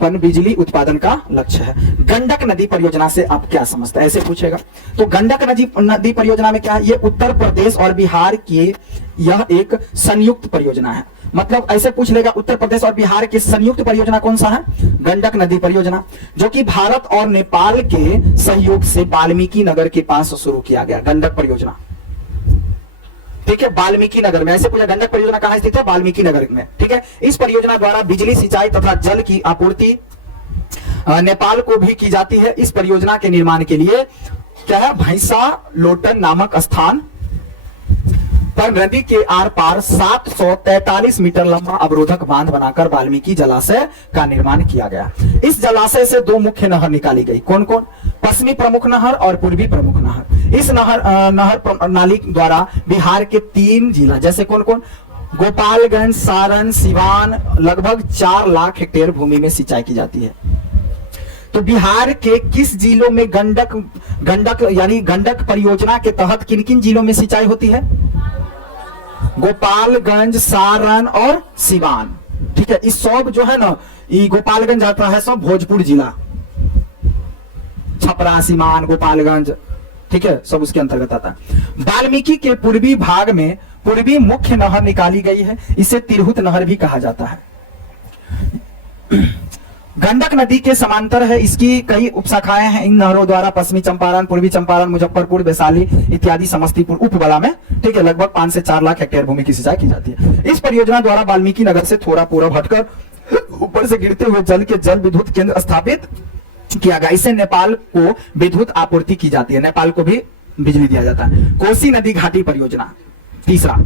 पन बिजली उत्पादन का लक्ष्य है। गंडक नदी परियोजना से आप क्या समझते हैं, ऐसे पूछेगा। तो गंडक नदी परियोजना में क्या है, ये उत्तर प्रदेश और बिहार की यह एक संयुक्त परियोजना है। मतलब ऐसे पूछ लेगा, उत्तर प्रदेश और बिहार की संयुक्त परियोजना कौन सा है, गंडक नदी परियोजना, जो कि भारत और नेपाल के सहयोग से वाल्मीकि नगर के पास शुरू किया गया गंडक परियोजना। ठीक है, वाल्मीकि नगर में। ऐसे पूछा गंडक परियोजना कहां स्थित है, वाल्मीकि नगर में। ठीक है, इस परियोजना द्वारा बिजली, सिंचाई तथा जल की आपूर्ति नेपाल को भी की जाती है। इस परियोजना के निर्माण के लिए क्या है, भैंसा लोटन नामक स्थान पर नदी के आर पार 743 मीटर लंबा अवरोधक बांध बनाकर वाल्मीकि जलाशय का निर्माण किया गया। इस जलाशय से दो मुख्य नहर निकाली गई, कौन कौन, पश्चिमी प्रमुख नहर और पूर्वी प्रमुख नहर। इस नहर प्रणाली द्वारा बिहार के 3 जिला जैसे कौन कौन, गोपालगंज, सारण, सिवान, लगभग 4 लाख हेक्टेयर भूमि में सिंचाई की जाती है। तो बिहार के किस जिलों में गंडक यानी गंडक परियोजना के तहत किन किन जिलों में सिंचाई होती है, गोपालगंज, सारण और सिवान। ठीक है, इस सब जो है ना, ये गोपालगंज आता है सब भोजपुर जिला, छपरा, सिवान, गोपालगंज, ठीक है, सब उसके अंतर्गत आता है। वाल्मीकि के पूर्वी भाग में पूर्वी मुख्य नहर निकाली गई है, इसे तिरहुत नहर भी कहा जाता है। गंडक नदी के समांतर है, इसकी कई उपशाखाएं हैं। इन नहरों द्वारा पश्चिमी चंपारण, पूर्वी चंपारण, मुजफ्फरपुर, वैशाली इत्यादि समस्तीपुर उपबला में, ठीक है, लगभग 5 से 4 लाख हेक्टेयर भूमि की सिंचाई की जाती है। इस परियोजना द्वारा वाल्मीकि नगर से थोड़ा पूरब हटकर ऊपर से गिरते हुए जल के जल विद्युत केंद्र स्थापित किया गया। इससे नेपाल को विद्युत आपूर्ति की जाती है, नेपाल को भी बिजली दिया जाता है। कोसी नदी घाटी परियोजना तीसरा,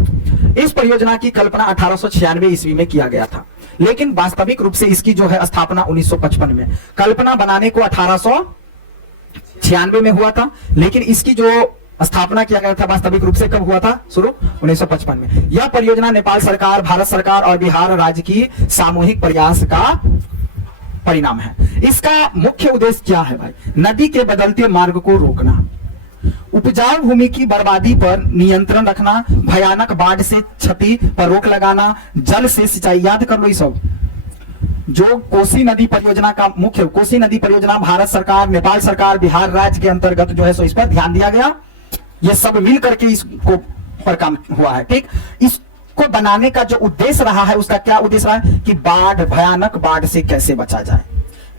इस परियोजना की कल्पना 1896 ईस्वी में किया गया था, लेकिन वास्तविक रूप से इसकी जो है स्थापना 1955 में। कल्पना बनाने को 1896 में हुआ था, लेकिन इसकी जो स्थापना किया गया था वास्तविक रूप से कब हुआ था, शुरू 1955 में। यह परियोजना नेपाल सरकार, भारत सरकार और बिहार राज्य की सामूहिक प्रयास का परिणाम है। इसका मुख्य उद्देश्य क्या है भाई, नदी के बदलते मार्ग को रोकना, उपजाऊ भूमि की बर्बादी पर नियंत्रण रखना, भयानक बाढ़ से क्षति पर रोक लगाना, जल से सिंचाई, याद कर लो ये सब। जो कोसी नदी परियोजना का मुख्य, कोसी नदी परियोजना भारत सरकार, नेपाल सरकार, बिहार राज्य के अंतर्गत जो है सो इस पर ध्यान दिया गया। ये सब मिल करके इसको पर काम हुआ है। ठीक, इसको बनाने का जो उद्देश्य रहा है, उसका क्या उद्देश्य रहा है कि बाढ़, भयानक बाढ़ से कैसे बचा जाए।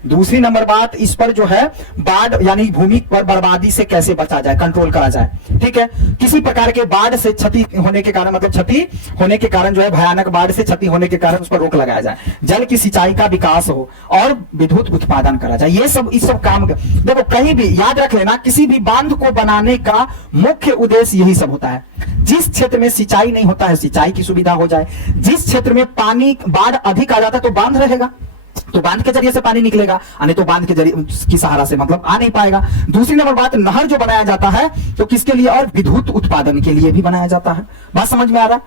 दूसरी नंबर बात, इस पर जो है बाढ़ यानी भूमि पर बर्बादी से कैसे बचा जाए, कंट्रोल करा जाए। ठीक है, किसी प्रकार के बाढ़ से क्षति होने के कारण, मतलब क्षति होने के कारण जो है, भयानक बाढ़ से क्षति होने के कारण उस पर रोक लगाया जाए, जल की सिंचाई का विकास हो और विद्युत उत्पादन करा जाए। ये सब इस सब काम देखो, कहीं भी याद रख लेना, किसी भी बांध को बनाने का मुख्य उद्देश्य यही सब होता है। जिस क्षेत्र में सिंचाई नहीं होता है, सिंचाई की सुविधा हो जाए। जिस क्षेत्र में पानी, बाढ़ अधिक आ जाता है तो बांध रहेगा, तो बांध के जरिए से पानी निकलेगा, नहीं तो बांध के जरिए की सहारा से मतलब आ नहीं पाएगा। दूसरी नंबर बात, नहर जो बनाया जाता है तो किसके लिए, और विद्युत उत्पादन के लिए भी बनाया जाता है। बात समझ में आ रहा है।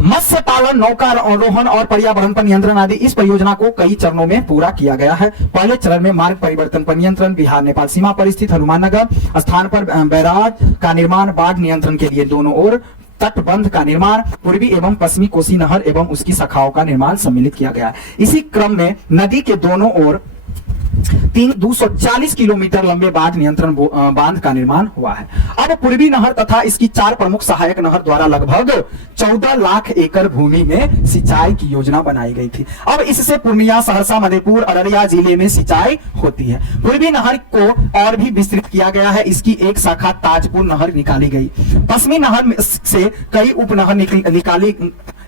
मत्स्य पालन, नौकारोहण और पर्यावरण पर नियंत्रण आदि इस परियोजना को कई चरणों में पूरा किया गया है। पहले चरण में मार्ग परिवर्तन पर नियंत्रण, बिहार नेपाल सीमा पर स्थित हनुमान नगर स्थान पर बैराज का निर्माण, बाढ़ नियंत्रण के लिए दोनों ओर तटबंध का निर्माण, पूर्वी एवं पश्चिमी कोसी नहर एवं उसकी शाखाओं का निर्माण सम्मिलित किया गया है। इसी क्रम में नदी के दोनों ओर 240 किलोमीटर लंबे बाढ़ नियंत्रण बांध का निर्माण हुआ है। अब पूर्वी नहर तथा इसकी 4 प्रमुख सहायक नहर द्वारा लगभग 14 लाख एकड़ भूमि में सिंचाई की योजना बनाई गई थी। अब इससे पूर्णिया, सहरसा, मधेपुर, अररिया जिले में सिंचाई होती है। पूर्वी नहर को और भी विस्तृत किया गया है, इसकी एक शाखा ताजपुर नहर निकाली गई। पश्चिमी नहर से कई उपनहर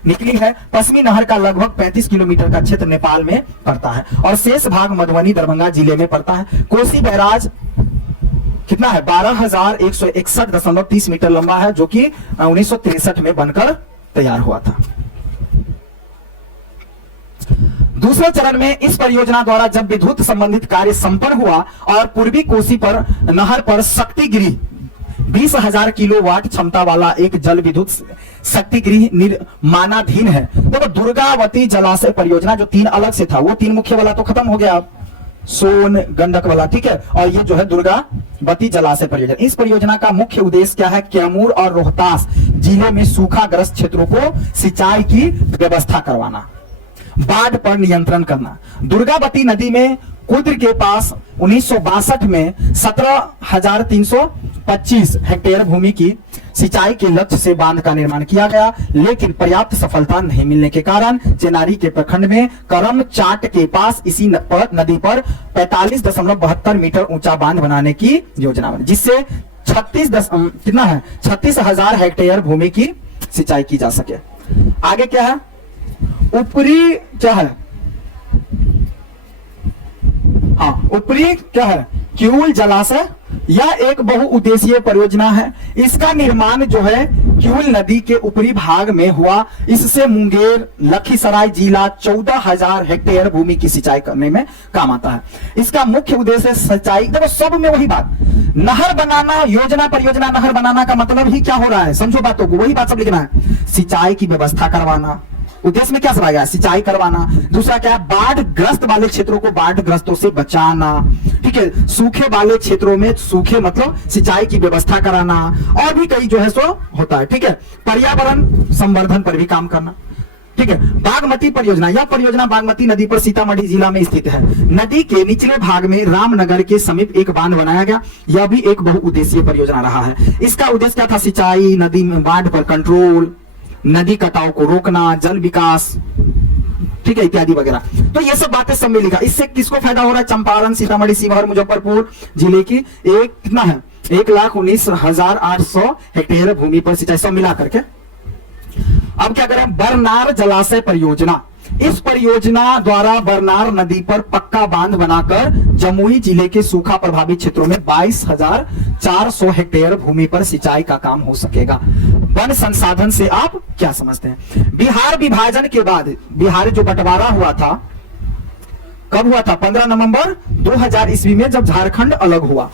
निकली है। पश्चिमी नहर का लगभग 35 किलोमीटर का क्षेत्र नेपाल में पड़ता है और शेष भाग मधुबनी दरभंगा जिले में पड़ता है। कोसी बैराज कितना है? 12,161.30 मीटर लंबा है, जो कि 1963 में बनकर तैयार हुआ था। दूसरे चरण में इस परियोजना द्वारा जब विद्युत संबंधित कार्य संपन्न हुआ और पूर्वी कोसी पर नहर पर शक्ति गृह 20,000 किलोवाट क्षमता वाला एक जल विद्युत शक्ति गृह निर्माणाधीन है। तो दुर्गावती जलाशय परियोजना जो 3 अलग से था, वो 3 मुख्य वाला तो खत्म हो गया, सोन गंडक वाला, ठीक है। और ये जो है दुर्गावती जलाशय परियोजना, इस परियोजना का मुख्य उद्देश्य क्या है? कैमूर और रोहतास जिले में सूखाग्रस्त क्षेत्रों को सिंचाई की व्यवस्था करवाना, बाढ़ पर नियंत्रण करना। दुर्गावती नदी में कुद्र के पास 1962 में 17,325 हेक्टेयर भूमि की सिंचाई के लक्ष्य से बांध का निर्माण किया गया, लेकिन पर्याप्त सफलता नहीं मिलने के कारण चेनारी के प्रखंड में करम चाट के पास इसी नदी पर 45.72 मीटर ऊंचा बांध बनाने की योजना बनी, जिससे 36,000 हेक्टेयर भूमि की सिंचाई की जा सके। आगे क्या है? ऊपरी क्या है? हाँ, ऊपरी क्या है? किऊल जलाशय। यह एक बहुउद्देशीय परियोजना है। इसका निर्माण जो है किऊल नदी के ऊपरी भाग में हुआ। इससे मुंगेर लखीसराय जिला 14,000 हेक्टेयर भूमि की सिंचाई करने में काम आता है। इसका मुख्य उद्देश्य सिंचाई, देखो सब में वही बात, नहर बनाना, योजना परियोजना नहर बनाना का मतलब ही क्या हो रहा है? समझो बातों को, वही बात सब लिखना है। सिंचाई की व्यवस्था करवाना, उद्देश्य में क्या समझा गया? सिंचाई करवाना। दूसरा क्या है? बाढ़ ग्रस्त वाले क्षेत्रों को बाढ़ ग्रस्तों से बचाना, ठीक है। सूखे वाले क्षेत्रों में सूखे मतलब सिंचाई की व्यवस्था कराना, और भी कई जो है सो होता है, ठीक है। पर्यावरण संवर्धन पर भी काम करना, ठीक है। बागमती परियोजना, यह परियोजना बागमती नदी पर सीतामढ़ी जिला में स्थित है। नदी के निचले भाग में रामनगर के समीप एक बांध बनाया गया। यह भी एक बहुउद्देशीय परियोजना रहा है। इसका उद्देश्य क्या था? सिंचाई, नदी में बाढ़ पर कंट्रोल, नदी कटाव को रोकना, जल विकास, ठीक है, इत्यादि वगैरह। तो ये सब बातें सब में लिखा। इससे किसको फायदा हो रहा है? चंपारण, सीतामढ़ी, शिवहर, मुजफ्फरपुर जिले की एक कितना है? 1,19,800 हेक्टेयर भूमि पर सिंचाई, सब मिला करके। अब क्या करें? बरनार जलाशय परियोजना। इस परियोजना द्वारा बरनार नदी पर पक्का बांध बनाकर जमुई जिले के सूखा प्रभावित क्षेत्रों में 22,400 हेक्टेयर भूमि पर सिंचाई का काम हो सकेगा। वन संसाधन से आप क्या समझते हैं? बिहार विभाजन के बाद बिहार जो बंटवारा हुआ था, कब हुआ था? 15 नवंबर 2000 ईस्वी में, जब झारखंड अलग हुआ।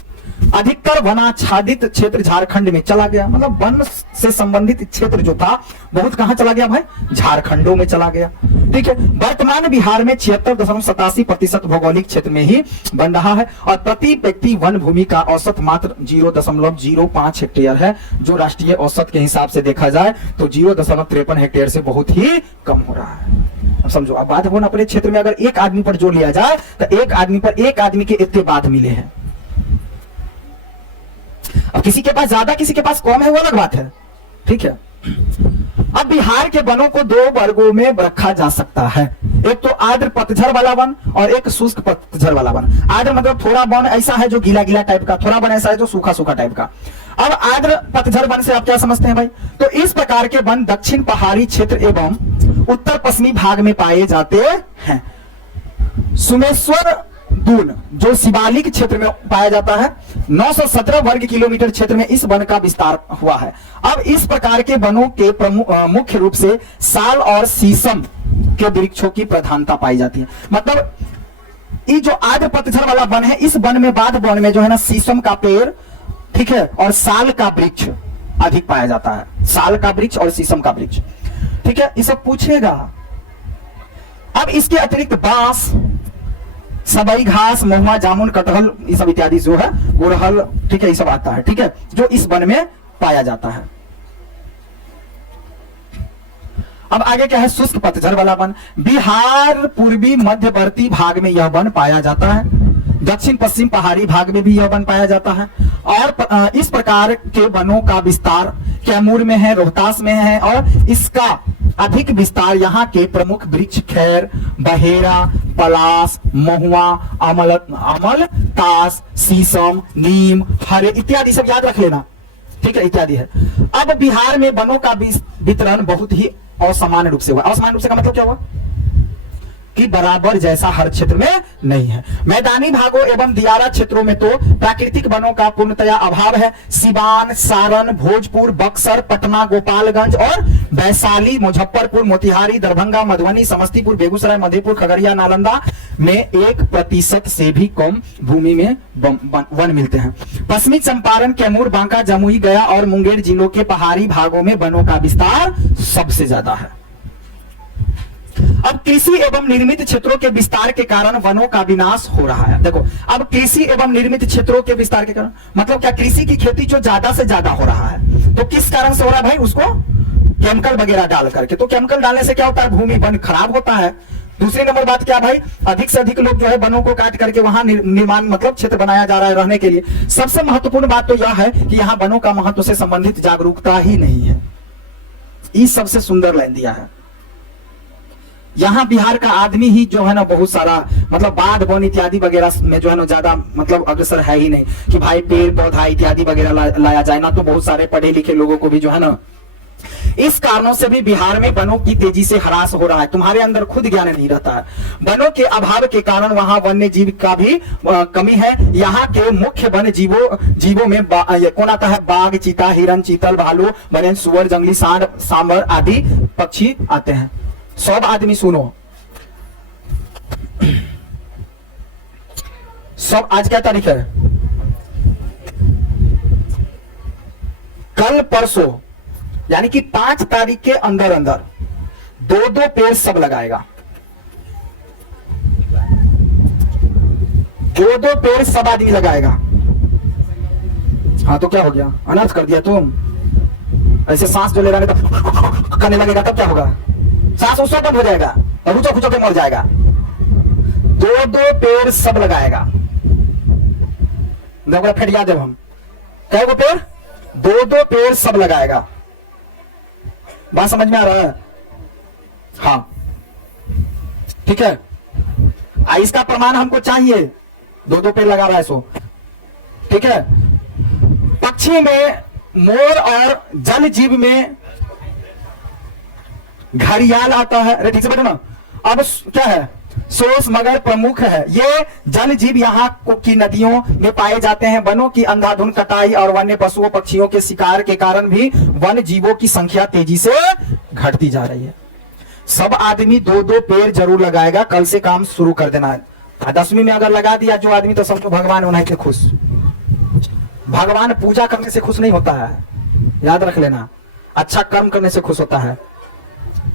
अधिकतर वनाच्छादित क्षेत्र झारखंड में चला गया, मतलब वन से संबंधित क्षेत्र जो था बहुत कहां चला गया भाई? झारखंडों में चला गया, ठीक है। वर्तमान बिहार में 76.87% भौगोलिक क्षेत्र में ही बन रहा है और प्रति व्यक्ति वन भूमि का औसत मात्र 0.05 हेक्टेयर है, जो राष्ट्रीय औसत के हिसाब से देखा जाए तो 0.53 हेक्टेयर से बहुत ही कम हो रहा है। अब समझो, अब बात हो ना, अपने क्षेत्र में अगर एक आदमी पर जोर लिया जाए तो एक आदमी पर एक आदमी के इतने बात मिले हैं। अब किसी के पास ज्यादा, किसी के पास कम है, वो अलग बात है, ठीक है। अब बिहार के वनों को 2 वर्गों में रखा जा सकता है। एक तो आर्द्र पतझड़ वाला वन और एक शुष्क पतझड़ वाला वन। आर्द्र मतलब थोड़ा वन ऐसा है जो गीला गीला टाइप का, थोड़ा वन ऐसा है जो सूखा सूखा टाइप का। अब आर्द्र पतझड़ वन से आप क्या समझते हैं भाई? तो इस प्रकार के वन दक्षिण पहाड़ी क्षेत्र एवं उत्तर पश्चिमी भाग में पाए जाते हैं। सुमेश्वर दून जो शिवालिक क्षेत्र में पाया जाता है, 917 वर्ग किलोमीटर क्षेत्र में इस वन का विस्तार हुआ है। अब इस प्रकार के वनों के मुख्य रूप से साल और शीशम के वृक्षों की प्रधानता पाई जाती है। मतलब ये जो आर्द्र पतझड़ वाला वन है, इस वन में बाद वन में जो है ना शीशम का पेड़, ठीक है, और साल का वृक्ष अधिक पाया जाता है। साल का वृक्ष और शीशम का वृक्ष, ठीक है, ये सब पूछेगा। अब इसके अतिरिक्त बांस, सबई घास, महुआ, जामुन, कटहल, ये सब इत्यादि जो है, गुड़हल, ठीक है, ये सब आता है, ठीक है, जो इस वन में पाया जाता है। अब आगे क्या है? शुष्क पतझड़ वाला वन। बिहार पूर्वी मध्यवर्ती भाग में यह वन पाया जाता है। दक्षिण पश्चिम पहाड़ी भाग में भी यह वन पाया जाता है। और इस प्रकार के वनों का विस्तार कैमूर में है, रोहतास में है, और इसका अधिक विस्तार यहाँ के प्रमुख वृक्ष खैर, बहेरा, पलास, महुआ, अमल, तास, शीशम, नीम, हरे इत्यादि सब याद रख लेना, ठीक है, इत्यादि है। अब बिहार में वनों का वितरण बहुत ही असमान रूप से हुआ। असमान रूप से का मतलब क्या हुआ कि बराबर जैसा हर क्षेत्र में नहीं है। मैदानी भागों एवं दियारा क्षेत्रों में तो प्राकृतिक वनों का पूर्णतया अभाव है। सिवान, सारण, भोजपुर, बक्सर, पटना, गोपालगंज और वैशाली, मुजफ्फरपुर, मोतिहारी, दरभंगा, मधुबनी, समस्तीपुर, बेगूसराय, मधेपुर, खगड़िया, नालंदा में 1% से भी कम भूमि में वन मिलते हैं। पश्चिमी चंपारण, कैमूर, बांका, जमुई, गया और मुंगेर जिलों के पहाड़ी भागों में वनों का विस्तार सबसे ज्यादा है। अब कृषि एवं निर्मित क्षेत्रों के विस्तार के कारण वनों का विनाश हो रहा है। देखो, अब कृषि एवं निर्मित क्षेत्रों के विस्तार के कारण मतलब क्या, कृषि की खेती जो ज्यादा से ज्यादा हो रहा है, तो किस कारण से हो रहा है भाई, उसको केमिकल वगैरह डाल करके। तो केमिकल डालने से क्या होता है, भूमि वन खराब होता है। दूसरी नंबर बात क्या भाई, अधिक से अधिक लोग जो है वनों को काट करके वहां निर्माण मतलब क्षेत्र बनाया जा रहा है रहने के लिए। सबसे महत्वपूर्ण बात तो यह है कि यहाँ वनों का महत्व से संबंधित जागरूकता ही नहीं है। ये सबसे सुंदर लाइन दिया है। यहाँ बिहार का आदमी ही जो है ना बहुत सारा मतलब बाढ़ वन इत्यादि वगैरह में जो है ना ज्यादा मतलब अग्रसर है ही नहीं कि भाई पेड़ पौधा इत्यादि वगैरह लाया जाए ना। तो बहुत सारे पढ़े लिखे लोगों को भी जो है ना इस कारणों से भी बिहार में वनों की तेजी से ह्रास हो रहा है। तुम्हारे अंदर खुद ज्ञान नहीं रहता है। वनों के अभाव के कारण वहां वन्य जीव का भी कमी है। यहाँ के मुख्य वन्य जीवों में कौन आता है, बाघ, चीता, हिरन, चीतल, भालू, बरेन, सुअर, जंगली सांड, सांबर आदि पक्षी आते हैं। सब आदमी सुनो, सब आज क्या तारीख है, कल परसों यानी कि 5 तारीख के अंदर अंदर 2-2 पेड़ सब लगाएगा। 2-2 पेड़ सब आदमी लगाएगा। हाँ तो क्या हो गया, अनर्थ कर दिया तुम। ऐसे सांस जो ले रहा तो करने लगेगा तब क्या होगा, सांस उससे बंद हो जाएगा और ऊंचा खुचा के मर जाएगा। 2-2 पेड़ सब लगाएगा। फिर याद है हम क्या पेड़, 2-2 पेड़ सब लगाएगा। बात समझ में आ रहा है? हाँ ठीक है। इसका प्रमाण हमको चाहिए, 2-2 पेड़ लगा रहा है सो, ठीक है। पक्षी में मोर और जल जीव में घड़ियाल आता है। अरे ठीक से बैठो ना। अब क्या है, सोस मगर प्रमुख है। ये जल जीव यहाँ की नदियों में पाए जाते हैं। वनों की अंधाधुंध कटाई और वन्य पशुओं पक्षियों के शिकार के कारण भी वन जीवों की संख्या तेजी से घटती जा रही है। सब आदमी 2-2 पेड़ जरूर लगाएगा। कल से काम शुरू कर देना है। 10वीं में अगर लगा दिया जो आदमी तो समझो भगवान होना है खुश। भगवान पूजा करने से खुश नहीं होता है, याद रख लेना। अच्छा कर्म करने से खुश होता है।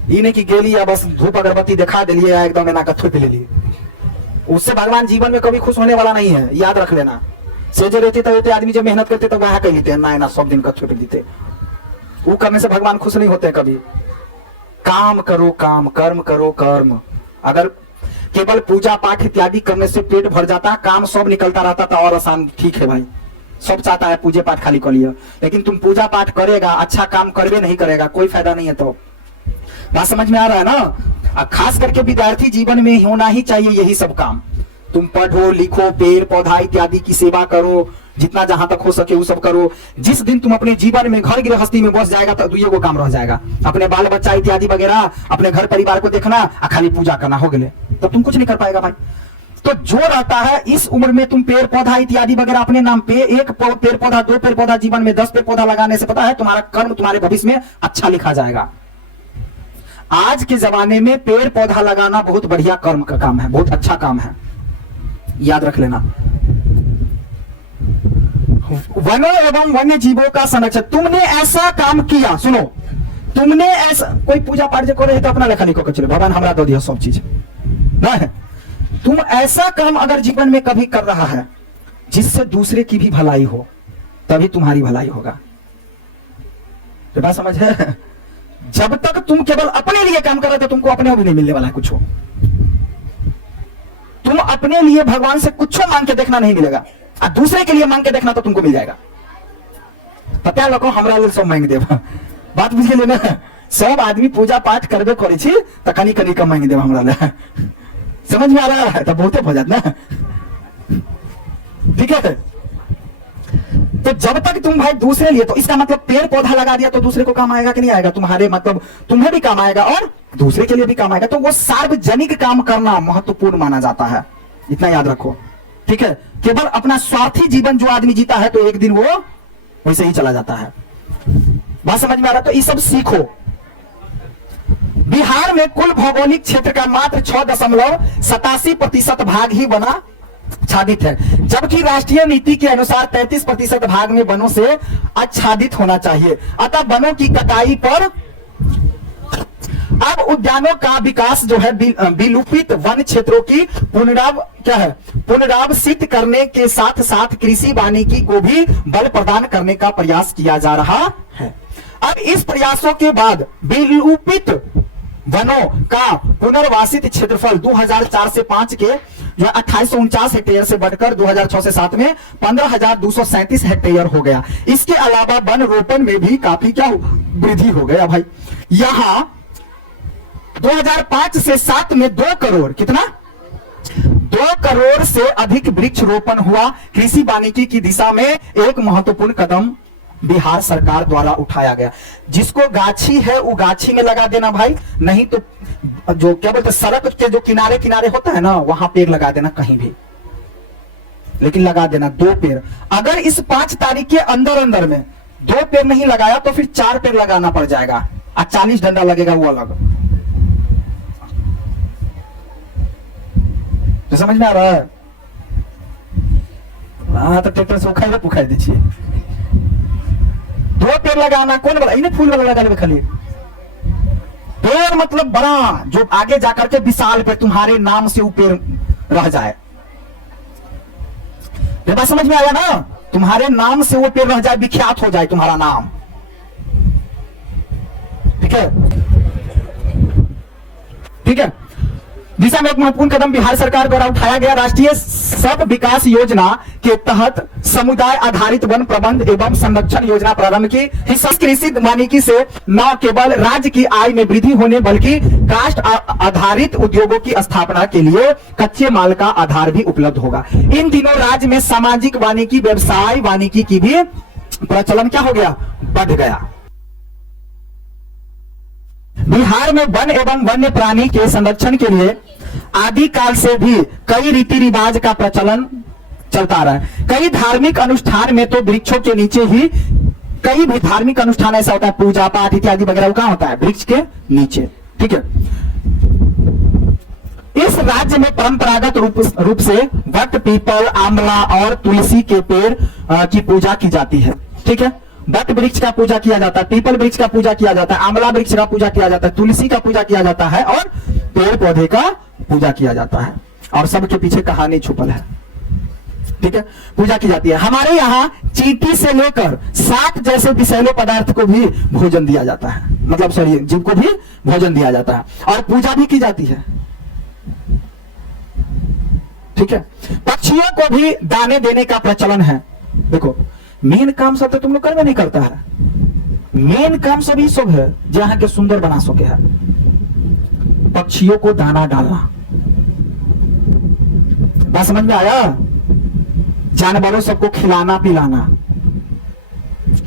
ये नहीं कि गेली या बस धूप अगरबत्ती दिखा दिलिए या एकदम ना कथुप ले लिए, उससे भगवान जीवन में कभी खुश होने वाला नहीं है, याद रख लेना। से जो रहते तो आदमी जब मेहनत करते तो वह कह लेते हैं ना सब दिन कथुप लेते, वो करने से भगवान खुश नहीं होते कभी। काम करो काम, कर्म करो कर्म। अगर केवल पूजा पाठ इत्यादि करने से पेट भर जाता, काम सब निकलता रहता तो और आसान, ठीक है भाई। सब चाहता है पूजा पाठ खाली कर लिया, लेकिन तुम पूजा पाठ करेगा अच्छा काम करवे नहीं करेगा कोई फायदा नहीं है। तो बात समझ में आ रहा है ना। खास करके विद्यार्थी जीवन में होना ही चाहिए यही सब काम। तुम पढ़ो लिखो, पेड़ पौधा इत्यादि की सेवा करो, जितना जहां तक हो सके वो सब करो। जिस दिन तुम अपने जीवन में घर गृहस्थी में बस जाएगा तो दुइये को काम रह जाएगा, अपने बाल बच्चा इत्यादि वगैरह, अपने घर परिवार को देखना, खाली पूजा करना, हो गए तब तुम कुछ नहीं कर पाएगा भाई। तो जो रहता है इस उम्र में तुम पेड़ पौधा इत्यादि वगैरह अपने नाम पे, 1 पेड़ पौधा 2 पेड़ पौधा, जीवन में 10 पेड़ पौधा लगाने से पता है तुम्हारा कर्म तुम्हारे भविष्य में अच्छा लिखा जाएगा। आज के जमाने में पेड़ पौधा लगाना बहुत बढ़िया कर्म का काम है, बहुत अच्छा काम है, याद रख लेना। वनों एवं वन्य जीवों का संरक्षण, तुमने ऐसा काम किया, सुनो, तुमने ऐसा कोई पूजा पाठ जो करे तो अपना लेखा लिखो के चलो, भगवान हमरा दो दिया सब चीज ना है। तुम ऐसा काम अगर जीवन में कभी कर रहा है जिससे दूसरे की भी भलाई हो, तभी तुम्हारी भलाई होगा। तो बात समझ है? जब तक तुम केवल अपने लिए काम कर रहे हो तुमको अपने भी नहीं मिलने वाला है कुछ हो। तुम अपने लिए भगवान से कुछ मांग के देखना नहीं मिलेगा, और दूसरे के लिए मांग के देखना तो तुमको मिल जाएगा। पता लगो हमरा लिए सब मांग देव, बात बुझ गेले ना। सब आदमी पूजा पाठ करबे करे छी त कनी कनी कम मांग देव हमरा लिए, समझ में आ रहा है? तो बहुते हो जात ना, ठीक है। तो जब तक तुम भाई दूसरे लिए, तो इसका मतलब पेड़ पौधा लगा दिया तो दूसरे को काम आएगा कि नहीं आएगा? तुम्हारे मतलब तुम्हें भी काम आएगा और दूसरे के लिए भी काम आएगा। तो वो सार्वजनिक काम करना महत्वपूर्ण माना जाता है, इतना याद रखो, ठीक है। केवल अपना स्वार्थी जीवन जो आदमी जीता है तो एक दिन वो वैसे ही चला जाता है। बात समझ में आ रहा? तो ये सब सीखो। बिहार में कुल भौगोलिक क्षेत्र का मात्र 6.87% भाग ही बना आच्छादित है, जबकि राष्ट्रीय नीति के अनुसार 33% भाग में वनों से आच्छादित होना चाहिए। अतः वनों की कटाई पर अब उद्यानों का विकास जो है विलुप्त वन क्षेत्रों की पुनरावसित करने के साथ साथ कृषि वानिकी को भी बल प्रदान करने का प्रयास किया जा रहा है। अब इस प्रयासों के बाद विलुप्त वनों का पुनर्वासित क्षेत्रफल 2004 से 5 के जो 2849 हेक्टेयर से बढ़कर 2006 से 7 में 15,237 हेक्टेयर हो गया। इसके अलावा वन रोपण में भी काफी क्या वृद्धि हो गया भाई। यहां 2005 से 7 में 2 करोड़ कितना 2 करोड़ से अधिक वृक्ष रोपण हुआ। कृषि वानिकी की दिशा में एक महत्वपूर्ण कदम बिहार सरकार द्वारा उठाया गया। जिसको गाछी है वो गाछी में लगा देना भाई, नहीं तो जो क्या बोलते सड़क के जो किनारे किनारे होता है ना वहां पेड़ लगा देना कहीं भी, लेकिन लगा देना 2 पेड़। अगर इस 5 तारीख के अंदर अंदर में 2 पेड़ नहीं लगाया तो फिर 4 पेड़ लगाना पड़ जाएगा और 40 डंडा लगेगा, वो अलग। तो समझ में आ रहा है? हाँ, तो ट्रैक्टर से उखाड़ पुखाड़ दीजिए। 2 पेड़ लगाना कौन बोला? इन्हें फूल वाला लगा ले खाली। पेड़ मतलब बड़ा जो आगे जाकर के विशाल पेड़ तुम्हारे नाम से वो पेड़ रह जाए। ये बात समझ में आया ना? तुम्हारे नाम से वो पेड़ रह जाए, विख्यात हो जाए तुम्हारा नाम, ठीक है? ठीक है। दिशा में एक महत्वपूर्ण कदम बिहार सरकार द्वारा उठाया गया। राष्ट्रीय सब विकास योजना के तहत समुदाय आधारित वन प्रबंध एवं संरक्षण योजना प्रारंभ की। हिस्सा कृषि वानिकी से न केवल राज्य की आय में वृद्धि होने बल्कि काष्ठ आधारित उद्योगों की स्थापना के लिए कच्चे माल का आधार भी उपलब्ध होगा। इन दिनों राज्य में सामाजिक वानिकी व्यवसाय वानिकी की भी प्रचलन क्या हो गया? बढ़ गया। बिहार में वन एवं वन्य प्राणी के संरक्षण के लिए आदिकाल से भी कई रीति रिवाज का प्रचलन चलता रहा है। कई धार्मिक अनुष्ठान में तो वृक्षों के नीचे ही, कई भी धार्मिक अनुष्ठान ऐसा होता है, पूजा पाठ इत्यादि वगैरह कहां होता है? वृक्ष के नीचे, ठीक है। इस राज्य में परंपरागत रूप से वट, पीपल, आंवला और तुलसी के पेड़ की पूजा की जाती है, ठीक है। वट वृक्ष का पूजा किया जाता है, पीपल वृक्ष का पूजा किया जाता है, आंवला वृक्ष का पूजा किया जाता है, तुलसी का पूजा किया जाता है और पेड़ पौधे का पूजा किया जाता है। और सबके पीछे कहानी छुपल है, ठीक है। पूजा की जाती है। हमारे यहाँ चींटी से लेकर 7 जैसे विषैले पदार्थ को भी भोजन दिया जाता है, मतलब सॉरी जीव को भी भोजन दिया जाता है और पूजा भी की जाती है, ठीक है। पक्षियों को भी दाने देने का प्रचलन है। देखो मेन काम सब तो तुम लोग करवे नहीं करता है, मेन काम सब ये सब है जहां के सुंदर बना सके है। पक्षियों को दाना डालना, बात समझ में आया? जानवरों सबको खिलाना पिलाना,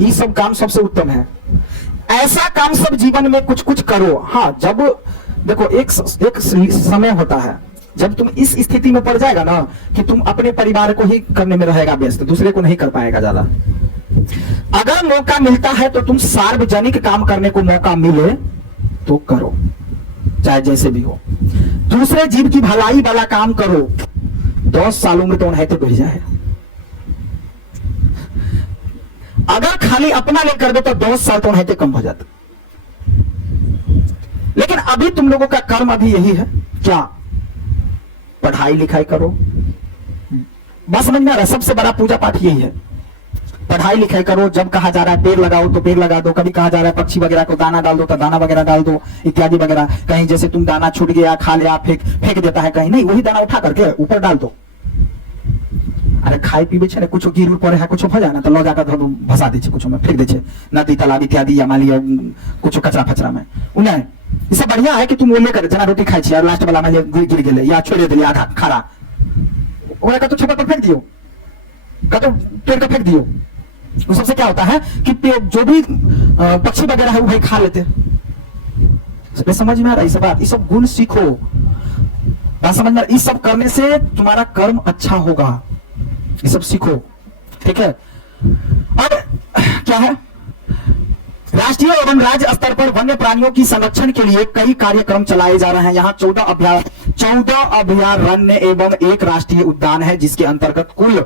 ये सब काम सबसे उत्तम है। ऐसा काम सब जीवन में कुछ कुछ करो। हाँ, जब देखो एक समय होता है जब तुम इस स्थिति में पड़ जाएगा ना कि तुम अपने परिवार को ही करने में रहेगा व्यस्त, दूसरे को नहीं कर पाएगा ज्यादा। अगर मौका मिलता है तो तुम सार्वजनिक काम करने को मौका मिले तो करो, चाहे जैसे भी हो। दूसरे जीव की भलाई वाला काम करो, 10 सालों में तो उन्हें बढ़ जाए। अगर खाली अपना ले कर दो तो 10 साल तो उन्हें कम हो जाता। लेकिन अभी तुम लोगों का कर्म अभी यही है, क्या? पढ़ाई लिखाई करो। बस समझ में आ रहा है? सबसे बड़ा पूजा पाठ यही है, पढ़ाई लिखाई करो। जब कहा जा रहा है पेड़ लगाओ तो पेड़ लगा दो, कभी कहा जा रहा है पक्षी वगैरह को दाना डाल दो तो दाना वगैरह डाल दो इत्यादि वगैरह। कहीं जैसे तुम दाना छूट गया खा लिया फेंक देता है, कहीं नहीं, वही दाना उठा करके ऊपर डाल दो। अरे खाए पीबे छे कुछ गिर पड़े है, कुछ हो जाए ना तो लो जाकर भसा दे, कुछ में फेंक दे, नदी तालाब इत्यादि या मान लिया कुछ कचरा फचरा में। उन्हें इससे बढ़िया है कि तुम वो लेकर जना रोटी खाई छे और लास्ट वाला में गिर गेले या छोड़ दिले आधा खारा, ओकरा का तो छप्पर पर फेंक दियो, का तो पेड़ का फेंक दियो, उस सबसे क्या होता है कि जो भी पक्षी वगैरह है वो भाई खा लेते हैं। समझ में आ रहा है इस बात? ये सब गुण सीखो, बात समझ में? ये सब करने से तुम्हारा कर्म अच्छा होगा, ये सब सीखो, ठीक है। अब क्या है, राष्ट्रीय एवं राज्य स्तर पर वन्य प्राणियों की संरक्षण के लिए कई कार्यक्रम चलाए जा रहे हैं। यहाँ 14 अभयारण्य एवं 1 राष्ट्रीय उद्यान है, जिसके अंतर्गत कुल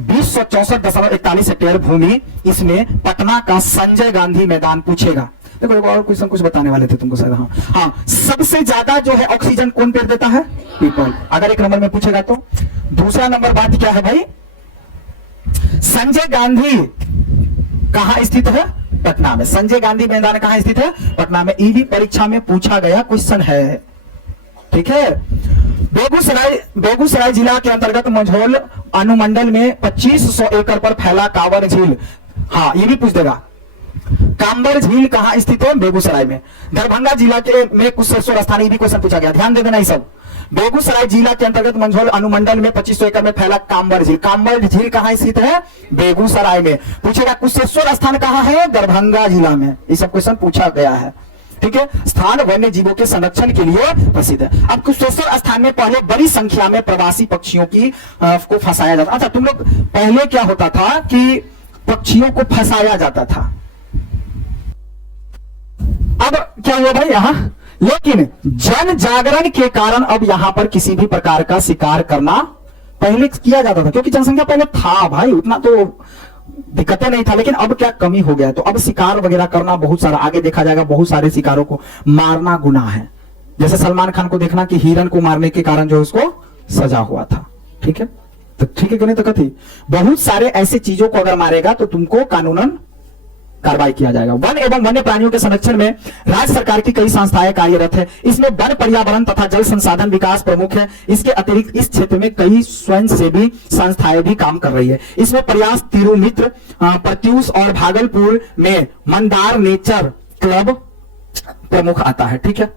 264.41 हेक्टेयर भूमि। इसमें पटना का संजय गांधी मैदान पूछेगा। देखो एक और क्वेश्चन कुछ बताने वाले थे तुमको शायद। हाँ, सबसे ज्यादा जो है ऑक्सीजन कौन पेड़ देता है? पीपल। अगर एक नंबर में पूछेगा तो दूसरा नंबर बात क्या है भाई, संजय गांधी कहां स्थित है? पटना में। संजय गांधी मैदान कहां स्थित है? पटना में। ईडी परीक्षा में पूछा गया क्वेश्चन है, ठीक है। बेगूसराय जिला के अंतर्गत मंझौल अनुमंडल में 2500 एकड़ पर फैला कांवर झील, हाँ ये भी पूछ देगा। कांबर झील कहां स्थित है? बेगूसराय में। दरभंगा जिला के में कुशेश्वर स्थान, ये भी क्वेश्चन पूछा गया, ध्यान दे देना ये सब। बेगूसराय जिला के अंतर्गत मंझौल अनुमंडल में 2500 एकड़ में फैला कांबर झील। कांबर झील कहां स्थित है? बेगूसराय में। पूछेगा कुशेश्वर स्थान कहां है? दरभंगा जिला में। ये सब क्वेश्चन पूछा गया है, ठीक है। स्थान वन्य जीवों के संरक्षण के लिए प्रसिद्ध है। अब कुशेश्वर स्थान में पहले बड़ी संख्या में प्रवासी पक्षियों की को फंसाया जाता। अच्छा, तुम लोग पहले क्या होता था कि पक्षियों को फंसाया जाता था, अब क्या हुआ भाई यहाँ, लेकिन जन जागरण के कारण अब यहां पर किसी भी प्रकार का शिकार करना पहले किया जाता था, क्योंकि जनसंख्या पहले था भाई, उतना तो दिक्कतें नहीं था। लेकिन अब क्या कमी हो गया, तो अब शिकार वगैरह करना बहुत सारा, आगे देखा जाएगा बहुत सारे शिकारों को मारना गुनाह है। जैसे सलमान खान को देखना कि हिरन को मारने के कारण जो उसको सजा हुआ था, ठीक है। तो ठीक है क्यों नहीं, तो कथी बहुत सारे ऐसे चीजों को अगर मारेगा तो तुमको कानूनन कार्रवाई किया जाएगा। वन एवं वन्य प्राणियों के संरक्षण में राज्य सरकार की कई संस्थाएं कार्यरत है। इसमें वन, पर्यावरण तथा जल संसाधन विकास प्रमुख है। इसके अतिरिक्त इस क्षेत्र में कई स्वयंसेवी संस्थाएं भी काम कर रही है। इसमें प्रयास, तिरुमित्र, प्रत्यूष और भागलपुर में मंदार नेचर क्लब प्रमुख आता है, ठीक है।